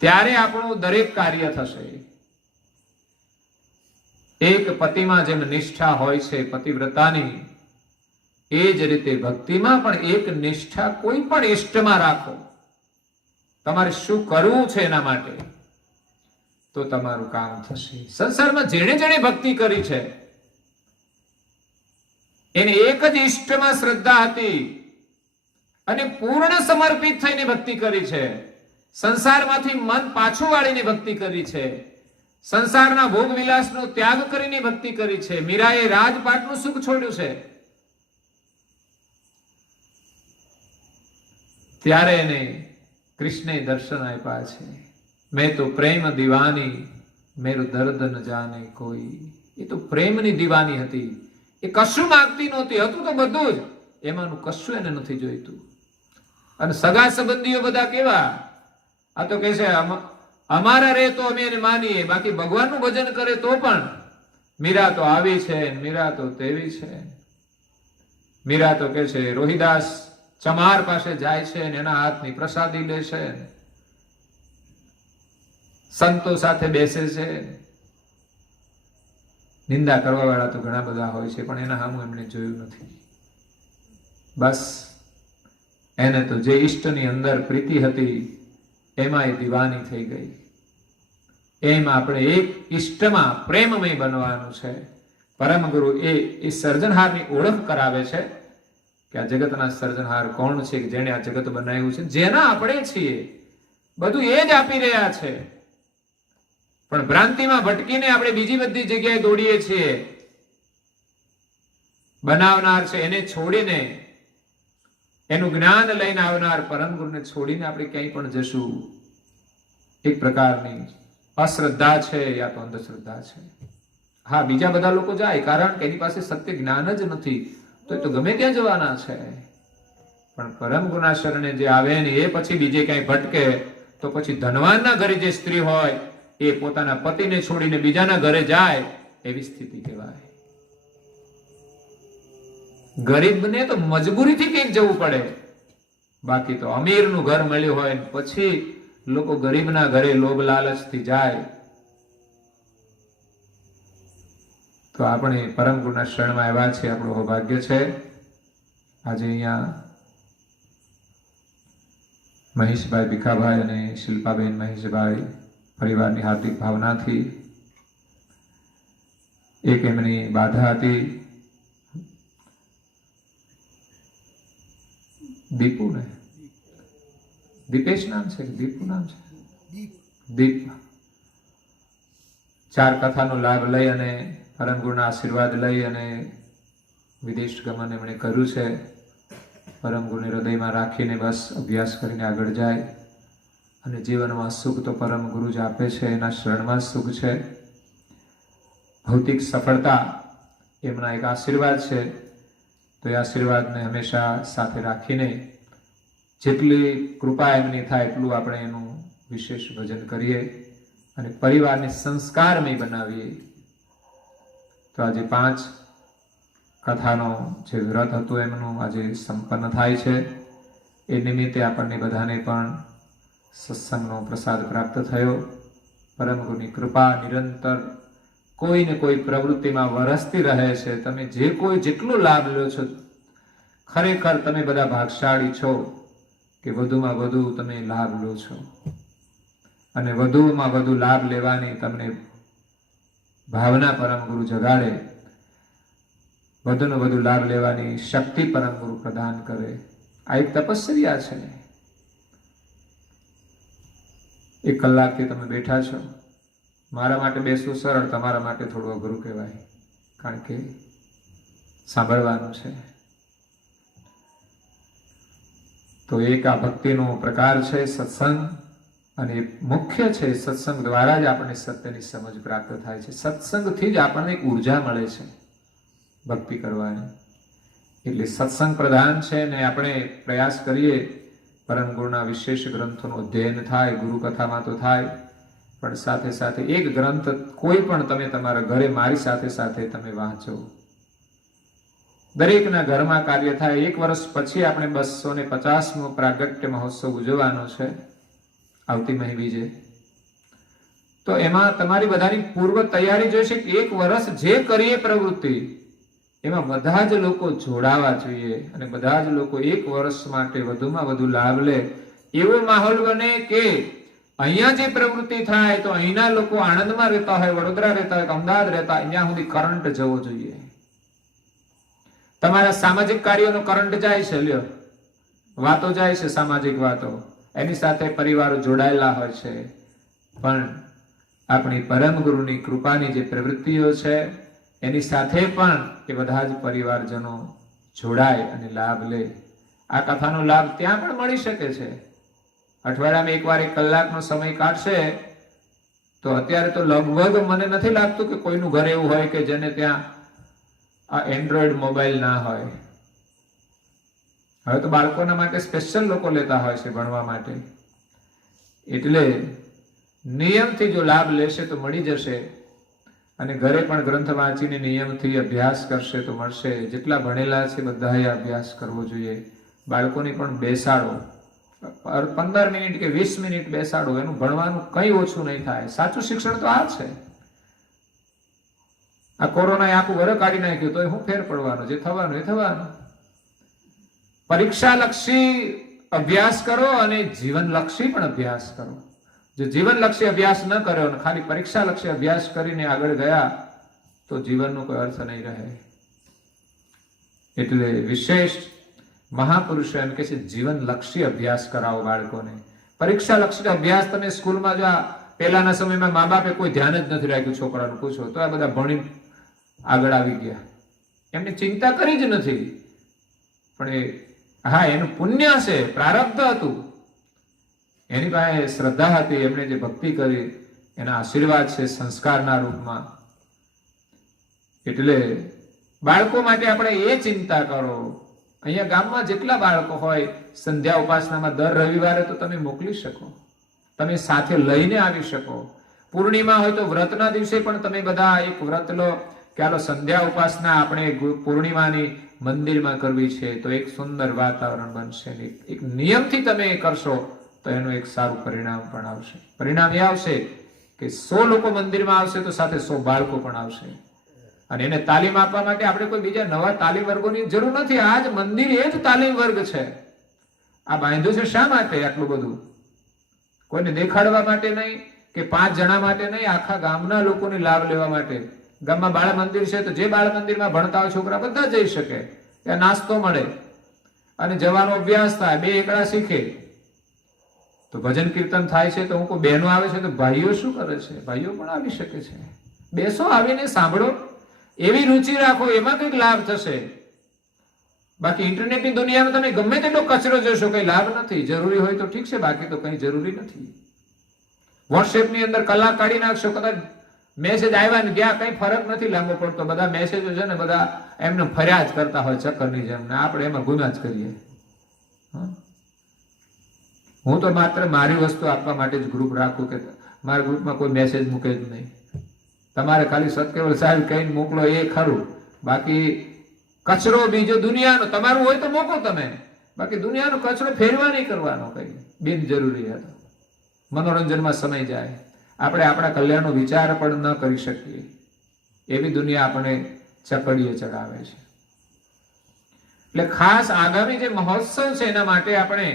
ત્યારે આપણું દરેક કાર્ય થશે. એક પતિમાં જેમ નિષ્ઠા હોય છે પતિવ્રતાની, એ જ રીતે ભક્તિમાં પણ એક નિષ્ઠા કોઈ પણ ઇષ્ટમાં રાખો. તમારે શું કરવું છે એના માટે તો તમારું કામ થશે. સંસારમાં જેણે જેણે ભક્તિ કરી છે એને એક જ ઇષ્ટમાં શ્રદ્ધા હતી અને પૂર્ણ સમર્પિત થઈને ભક્તિ કરી છે. સંસારમાંથી મન પાછું વાળીને ભક્તિ કરી છે. સંસારના ભોગ વિલાસનો ત્યાગ કરીને ભક્તિ કરી છે. મીરાએ રાજપાટનું સુખ છોડ્યું છે. ત્યારે એને કૃષ્ણે દર્શન આપ્યા છે. મેં તો પ્રેમ દીવાની મેરો દર્દ ન જાને કોઈ. એ તો પ્રેમની દીવાની હતી. એ કશું માંગતી નહોતી, હતું તો બધું જ, એમાંનું કશું એને નથી જોઈતું. અને સગા સંબંધીઓ બધા કેવા, આ તો કહે છે અમારા રે તો અમે એને માનીએ, બાકી ભગવાનનું ભજન કરે તો પણ મીરા તો આવી છે, મીરા તો તેવી છે. મીરા તો કહે છે રોહિદાસ ચમાર પાસે જાય છે અને એના હાથની પ્રસાદી લે છે, સંતો સાથે બેસે છે. નિંદા કરવા વાળા તો ઘણા બધા હોય છે પણ એના સામું એમને જોયું નથી. બસ એને તો જે ઈષ્ટની અંદર પ્રીતિ હતી એમાં એ દીવાની થઈ ગઈ. એમ આપણે એક ઈષ્ટમાં પ્રેમમય બનવાનું છે. પરમ ગુરુ એ સર્જનહારની ઓળખ કરાવે છે કે આ જગતના સર્જનહાર કોણ છે, કે જેણે આ જગત બનાવ્યું છે, જેના આપણે છીએ. બધું એ જ આપી રહ્યા છે પણ ભ્રાંતિમાં ભટકીને આપણે બીજી બધી જગ્યાએ દોડીએ છીએ. બનાવનાર છે એને છોડીને, એનું જ્ઞાન લઈને આવનાર પરમ ગુરુને છોડીને આપણે ક્યાંય પણ જશું, એક પ્રકારની અશ્રદ્ધા છે યા તો અંધશ્રદ્ધા છે. હા, બીજા બધા લોકો જાય, કારણ કે એની પાસે સત્ય જ્ઞાન જ નથી, તો એ તો ગમે ત્યાં જવાના છે. પણ પરમ ગુરુના શરણે જે આવે ને એ પછી બીજે ક્યાંય ભટકે તો પછી ધનવાનના ઘરે જે સ્ત્રી હોય એ પોતાના પતિને છોડીને બીજાના ઘરે જાય એવી સ્થિતિ કહેવાય. ગરીબને તો મજબૂરીથી કંઈક જવું પડે, બાકી તો અમીરનું ઘર મળ્યું હોય પછી લોકો ગરીબના ઘરે લોભ લાલચથી જાય. તો આપણે પરમ ગુરુના શરણમાં આવ્યા છે, આપણું સૌભાગ્ય છે. આજે અહીંયા મહેશભાઈ ભીખાભાઈ અને શિલ્પાબેન મહેશભાઈ પરિવારની હાર્દિક ભાવનાથી, એક એમની બાધા હતી, દીપુ ને દીપેશ નામ છે, દીપુ નામ છે, દીપ. 4 કથાનો લાભ લઈ અને પરમ ગુરુના આશીર્વાદ લઈ અને વિદેશ ગમન એમણે કર્યું છે. પરમ ગુરુને હૃદયમાં રાખીને બસ અભ્યાસ કરીને આગળ જાય અને જીવનમાં સુખ તો પરમ ગુરુ જ આપે છે, એના શરણમાં સુખ છે. ભૌતિક સફળતા એમના એક આશીર્વાદ છે, તો એ આશીર્વાદને હંમેશા સાથે રાખીને જેટલી કૃપા એમની થાય એટલું આપણે એનું વિશેષ ભજન કરીએ અને પરિવારને સંસ્કારમય બનાવીએ. તો આજે 5 કથાનો જે વ્રત હતું એમનું આજે સંપન્ન થાય છે. એ નિમિત્તે આપણને બધાને પણ સત્સંગનો પ્રસાદ પ્રાપ્ત થયો. પરમ ગુરુની કૃપા નિરંતર કોઈ ને કોઈ પ્રવૃત્તિમાં વરસતી રહે છે. તમે જે કોઈ જેટલો લાભ લો છો, ખરેખર તમે બધા ભાગશાળી છો કે વધુમાં વધુ તમે લાભ લો છો અને વધુમાં વધુ લાભ લેવાની તમને ભાવના પરમ ગુરુ જગાડે, વધુને વધુ લાભ લેવાની શક્તિ પરમ ગુરુ પ્રદાન કરે. આ એક તપસ્યા છે. 1 કલાકથી તમે બેઠા છો, મારા માટે બેસવું સરળ, તમારા માટે થોડું અઘરું કહેવાય, કારણ કે સાંભળવાનું છે. તો એક આ ભક્તિનો પ્રકાર છે સત્સંગ, અને મુખ્ય છે સત્સંગ દ્વારા જ આપણને સત્યની સમજ પ્રાપ્ત થાય છે. સત્સંગથી જ આપણને એક ઉર્જા મળે છે ભક્તિ કરવાની. એટલે સત્સંગ પ્રધાન છે ને આપણે પ્રયાસ કરીએ પરમ ગુરુના વિશેષ ગ્રંથોનું અધ્યયન થાય, ગુરુ કથામાં તો થાય, પણ સાથે સાથે એક ગ્રંથ કોઈ પણ તમે તમારા ઘરે મારી સાથે સાથે તમે વાંચો. દરેકના ઘરમાં કાર્ય થાય. 1 વર્ષ પછી આપણે 250મો પ્રાગટ્ય મહોત્સવ ઉજવવાનો છે આવતી મહી બીજે. તો એમાં તમારી બધાની પૂર્વ તૈયારી જોઈશે કે 1 વર્ષ જે કરીએ પ્રવૃત્તિ એમાં બધા જ લોકો જોડાવા જોઈએ અને બધા જ લોકો 1 વર્ષ માટે વધુમાં વધુ લાભ લે એવો માહોલ બને કે અહીંયા જે પ્રવૃત્તિ થાય તો અહીંના લોકો આણંદમાં રહેતા હોય, વડોદરા રહેતા હોય, અમદાવાદ રહેતા હોય, અહીંયા સુધી કરંટ જવો જોઈએ. તમારા સામાજિક કાર્યોનો કરંટ જાય છે, લ્યો વાતો જાય છે, સામાજિક વાતો, એની સાથે પરિવારો જોડાયેલા હોય છે. પણ આપણી પરમ ગુરુની કૃપાની જે પ્રવૃત્તિઓ છે એની સાથે પણ એ બધા જ પરિવારજનો જોડાય અને લાભ લે. આ કથાનો લાભ ત્યાં પણ મળી શકે છે. અઠવાડિયામાં 1 વાર 1 કલાકનો સમય કાઢશે તો અત્યારે તો લગભગ મને નથી લાગતું કે કોઈનું ઘર એવું હોય કે જેને ત્યાં આ એન્ડ્રોઈડ મોબાઈલ ના હોય. હવે તો બાળકોના માટે સ્પેશિયલ લોકો લેતા હોય છે ભણવા માટે. એટલે નિયમથી જો લાભ લેશે તો મળી જશે અને ઘરે પણ ગ્રંથ વાંચીને નિયમથી અભ્યાસ કરશે તો મળશે. જેટલા ભણેલા છે બધાએ અભ્યાસ કરવો જોઈએ. બાળકોને પણ બેસાડો, 15 મિનિટ કે 20 મિનિટ બેસાડો, એનું ભણવાનું કંઈ ઓછું નહીં થાય. સાચું શિક્ષણ તો આ છે. આ કોરોનાએ આખું વરસ કાઢી નાખ્યું તો શું ફેર પડવાનો? જે થવાનું એ થવાનું. પરીક્ષાલક્ષી અભ્યાસ કરો અને જીવનલક્ષી પણ અભ્યાસ કરો. જો જીવનલક્ષી અભ્યાસ ન કર્યો અને ખાલી પરીક્ષાલક્ષી અભ્યાસ કરીને આગળ ગયા તો જીવનનો કોઈ અર્થ નહીં રહે. એટલે વિશેષ મહાપુરુષો એમ કે છે જીવનલક્ષી અભ્યાસ કરાવો બાળકોને. પરીક્ષાલક્ષી અભ્યાસ તમે સ્કૂલમાં જો પહેલાના સમયમાં મા બાપે કોઈ ધ્યાન જ નથી રાખ્યું છોકરાનું, પૂછો તો આ બધા ભણી આગળ આવી ગયા. એમને ચિંતા કરી જ નથી. પણ એ હા, એનું પુણ્ય છે, પ્રારબ્ધ હતું, એની પાસે શ્રદ્ધા હતી, એમણે જે ભક્તિ કરી એના આશીર્વાદ છે સંસ્કારના રૂપમાં. એટલે બાળકો માટે આપણે એ ચિંતા કરો. અહીંયા ગામમાં જેટલા બાળકો હોય સંધ્યા ઉપાસનામાં દર રવિવારે તો તમે મોકલી શકો, તમે સાથે લઈને આવી શકો. પૂર્ણિમા હોય તો વ્રતના દિવસે પણ તમે બધા એક વ્રત લો કે હાલો સંધ્યા ઉપાસના આપણે પૂર્ણિમાની મંદિરમાં કરવી છે, તો એક સુંદર વાતાવરણ બનશે. એક નિયમથી તમે કરશો તો એનું એક સારું પરિણામ પણ આવશે. પરિણામ એ આવશે કે 100 લોકો મંદિરમાં આવશે તો સાથે 100 બાળકો પણ આવશે. અને એને તાલીમ આપવા માટે આપણે કોઈ બીજા નવા તાલીમ વર્ગોની જરૂર નથી. આ જ મંદિર એ જ તાલીમ વર્ગ છે. આ બાંધ્યું છે શા માટે આટલું બધું? કોઈને દેખાડવા માટે નહીં કે 5 જણા માટે નહીં, આખા ગામના લોકોને લાભ લેવા માટે. ગામમાં બાળ મંદિર છે તો જે બાળ મંદિરમાં ભણતા હોય છોકરા બધા જઈ શકે, ત્યાં નાસ્તો મળે અને જવાનો અભ્યાસ થાય, 2 એકડા શીખે. તો ભજન કીર્તન થાય છે તો હું કોઈ બહેનો આવે છે તો ભાઈઓ શું કરે છે? ભાઈઓ પણ આવી શકે છે. બેસો, આવીને સાંભળો, એવી રુચિ રાખો, એમાં કંઈક લાભ થશે. બાકી ઇન્ટરનેટની દુનિયામાં તમે ગમે તેટલો કચરો જોશો, કઈ લાભ નથી. જરૂરી હોય તો ઠીક છે, બાકી તો કઈ જરૂરી નથી. વોટ્સએપની અંદર કલાક કાઢી નાખશો, કદાચ મેસેજ આવ્યા ને ત્યાં કઈ ફરક નથી લાંબો પડતો. બધા મેસેજો છે ને બધા એમને ફર્યા જ કરતા હોય ચક્કરની જેમ, ને આપણે એમાં ગુના જ કરીએ. હું તો માત્ર મારી વસ્તુ આપવા માટે જ ગ્રુપ રાખું કે મારા ગ્રુપમાં કોઈ મેસેજ મૂકે જ નહીં. તમારે ખાલી સત્કેવલ સાહેબ કહીને મોકલો એ ખરું, બાકી કચરો બીજો દુનિયાનો તમારું હોય તો મોકલો તમે, બાકી દુનિયાનો કચરો ફેરવા નહીં કરવાનો. કઈ બિનજરૂરી હતો, મનોરંજનમાં સમય જાય, આપણે આપણા કલ્યાણનો વિચાર પણ ન કરી શકીએ એવી દુનિયા આપણે ચકડીએ ચડાવે છે. એટલે ખાસ આગામી જે મહોત્સવ છે એના માટે આપણે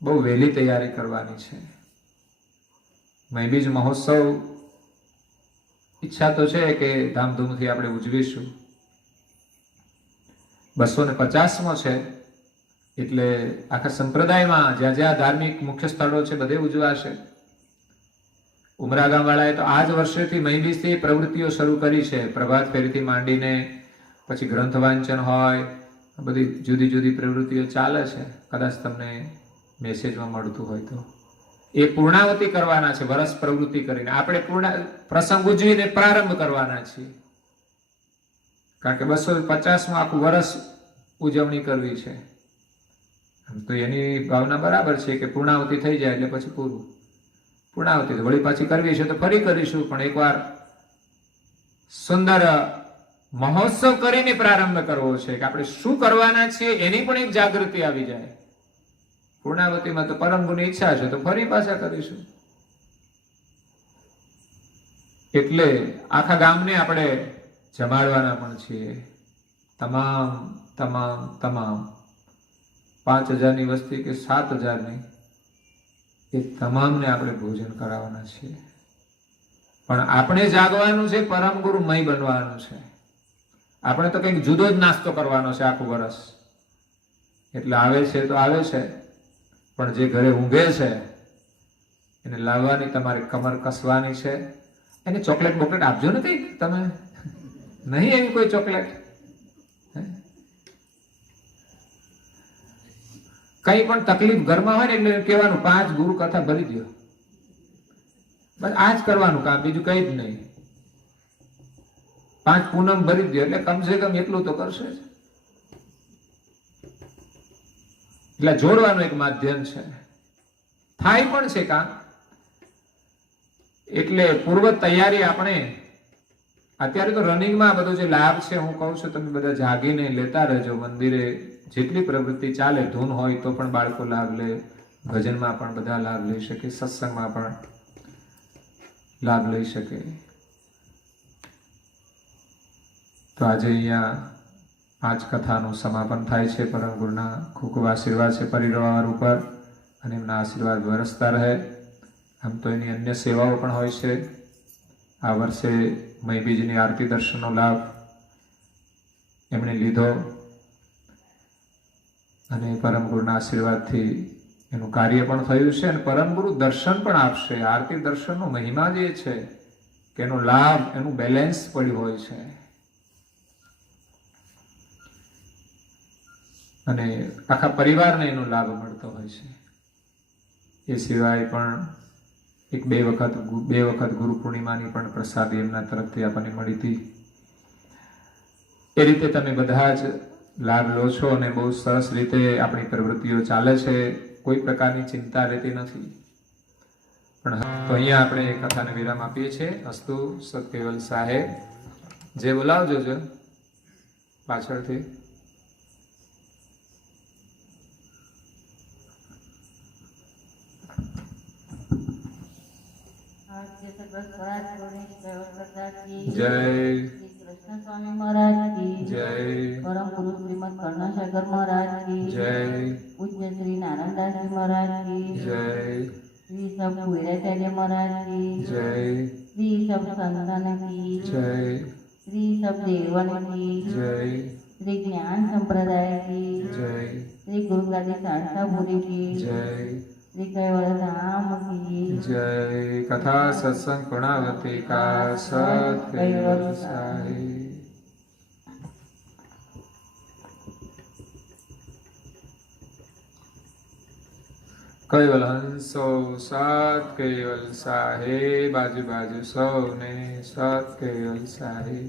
બહુ વહેલી તૈયારી કરવાની છે. મહીબીજ મહોત્સવ ઈચ્છા તો છે કે ધામધૂમથી આપણે ઉજવીશું. 250મો છે એટલે આખા સંપ્રદાયમાં જ્યાં જ્યાં ધાર્મિક મુખ્ય સ્થળો છે બધે ઉજવાશે. ઉમરા ગામ વાળાએ તો આ જ વર્ષેથી મહીબીજથી પ્રવૃત્તિઓ શરૂ કરી છે. પ્રભાત ફેરીથી માંડીને પછી ગ્રંથ વાંચન હોય, બધી જુદી જુદી પ્રવૃત્તિઓ ચાલે છે. કદાચ તમને મેસેજમાં મળતું હોય તો એ પૂર્ણાવતી કરવાના છે. વરસ પ્રવૃત્તિ કરીને આપણે પ્રસંગ ઉજવીને પ્રારંભ કરવાના છીએ, કારણ કે 250માં આખું વરસ ઉજવણી કરવી છે. તો એની ભાવના બરાબર છે કે પૂર્ણાવતી થઈ જાય એટલે પછી પૂરું. પૂર્ણાવતી તો વળી પાછી કરવી છે તો ફરી કરીશું, પણ એકવાર સુંદર મહોત્સવ કરીને પ્રારંભ કરવો છે કે આપણે શું કરવાના છીએ એની પણ એક જાગૃતિ આવી જાય. પૂર્ણાવતીમાં તો પરમ ગુની ઈચ્છા છે તો ફરી પાછા કરીશું. એટલે આખા ગામને આપણે જમાડવાના પણ છીએ. તમામ 5000ની વસ્તી કે 7000ની, એ તમામને આપણે ભોજન કરાવવાના છીએ. પણ આપણે જાગવાનું છે, પરમ ગુરુમય બનવાનું છે. આપણે તો કંઈક જુદો જ નાસ્તો કરવાનો છે આખું વર્ષ. એટલે આવે છે તો આવે છે, પણ જે ઘરે ઊંઘે છે એને લાવવાની તમારે કમર કસવાની છે. એને ચોકલેટ બોકલેટ આપજો ને કઈ, તમે નહીં એવી કોઈ ચોકલેટ, કઈ પણ તકલીફ ઘરમાં હોય ને એટલે કહેવાનું 5 ગુરુ કથા ભરી દો. બસ આ જ કરવાનું કામ, બીજું કઈ જ નહીં. 5 પૂનમ ભરી દો એટલે કમસે કમ એટલું તો કરશે જ. એટલે જોડવાનું એક માધ્યમ છે, થાય પણ છે કામ. એટલે પૂર્વ તૈયારી આપણે અત્યારે તો રનિંગમાં બધો જે લાભ છે હું કહું છું, તમે બધા જાગીને લેતા રહેજો. મંદિરે જેટલી પ્રવૃત્તિ ચાલે, ધૂન હોય તો પણ બાળકો લાભ લે, ભજનમાં પણ બધા લાભ લઈ શકે, સત્સંગમાં પણ લાભ લઈ શકે. તો આજે અહીંયા આ જ કથાનું સમાપન થાય છે. પરમ ગુરુના ખૂબ ખૂબ આશીર્વાદ છે પરિવાર ઉપર, અને એમના આશીર્વાદ વરસતા રહે. આમ તો એની અન્ય સેવાઓ પણ હોય છે. આ વર્ષે મહીબીજની આરતી દર્શનનો લાભ એમણે લીધો, અને પરમ ગુરુના આશીર્વાદથી એનું કાર્ય પણ થયું છે. અને પરમ ગુરુ દર્શન પણ આપશે. આરતી દર્શનનો મહિમા જે છે કે એનો લાભ, એનું બેલેન્સ પડ્યું હોય છે. અને આખા પરિવારને એનો લાભ મળતો હોય છે. એ સિવાય પણ બે વખત ગુરુ પૂર્ણિમાની પણ પ્રસાદી એમના તરફથી આપણને મળી હતી. એ રીતે તમે બધા જ લાભ લો છો અને બહુ સરસ રીતે આપણી પ્રવૃત્તિઓ ચાલે છે. કોઈ પ્રકારની ચિંતા રહેતી નથી. પણ તો અહીંયા આપણે કથાને વિરામ આપીએ છીએ. અસ્તુ સત્કેવલ સાહેબ જે બોલાવજો જો પાછળથી. જય કૃષ્ણ સ્વામી મહારાજ કી જય પરમ ગુરુ શ્રીમદ કરુણાસાગર મહારાજ કી જય પૂજ્ય શ્રી નારાયણદાસજી મહારાજ કી જય શ્રી સબ વીરાચાર્ય મહારાજ કી જય શ્રી સબ સંતન કી જય શ્રી સબ દેવન કી જય શ્રી જ્ઞાન સંપ્રદાય કી જય શ્રી ગુરુ ગાદી શાંતાપુરી કી જય શ્રી કૈવલ ધામ કી જય કથા સત્સંગ પૂર્ણાવતી કા સત કૈવલ સાહેબ. કૈવલ હંસો સત કૈવલ સાહેબ. બાજુ બાજુ સૌને સત કૈવલ સાહેબ.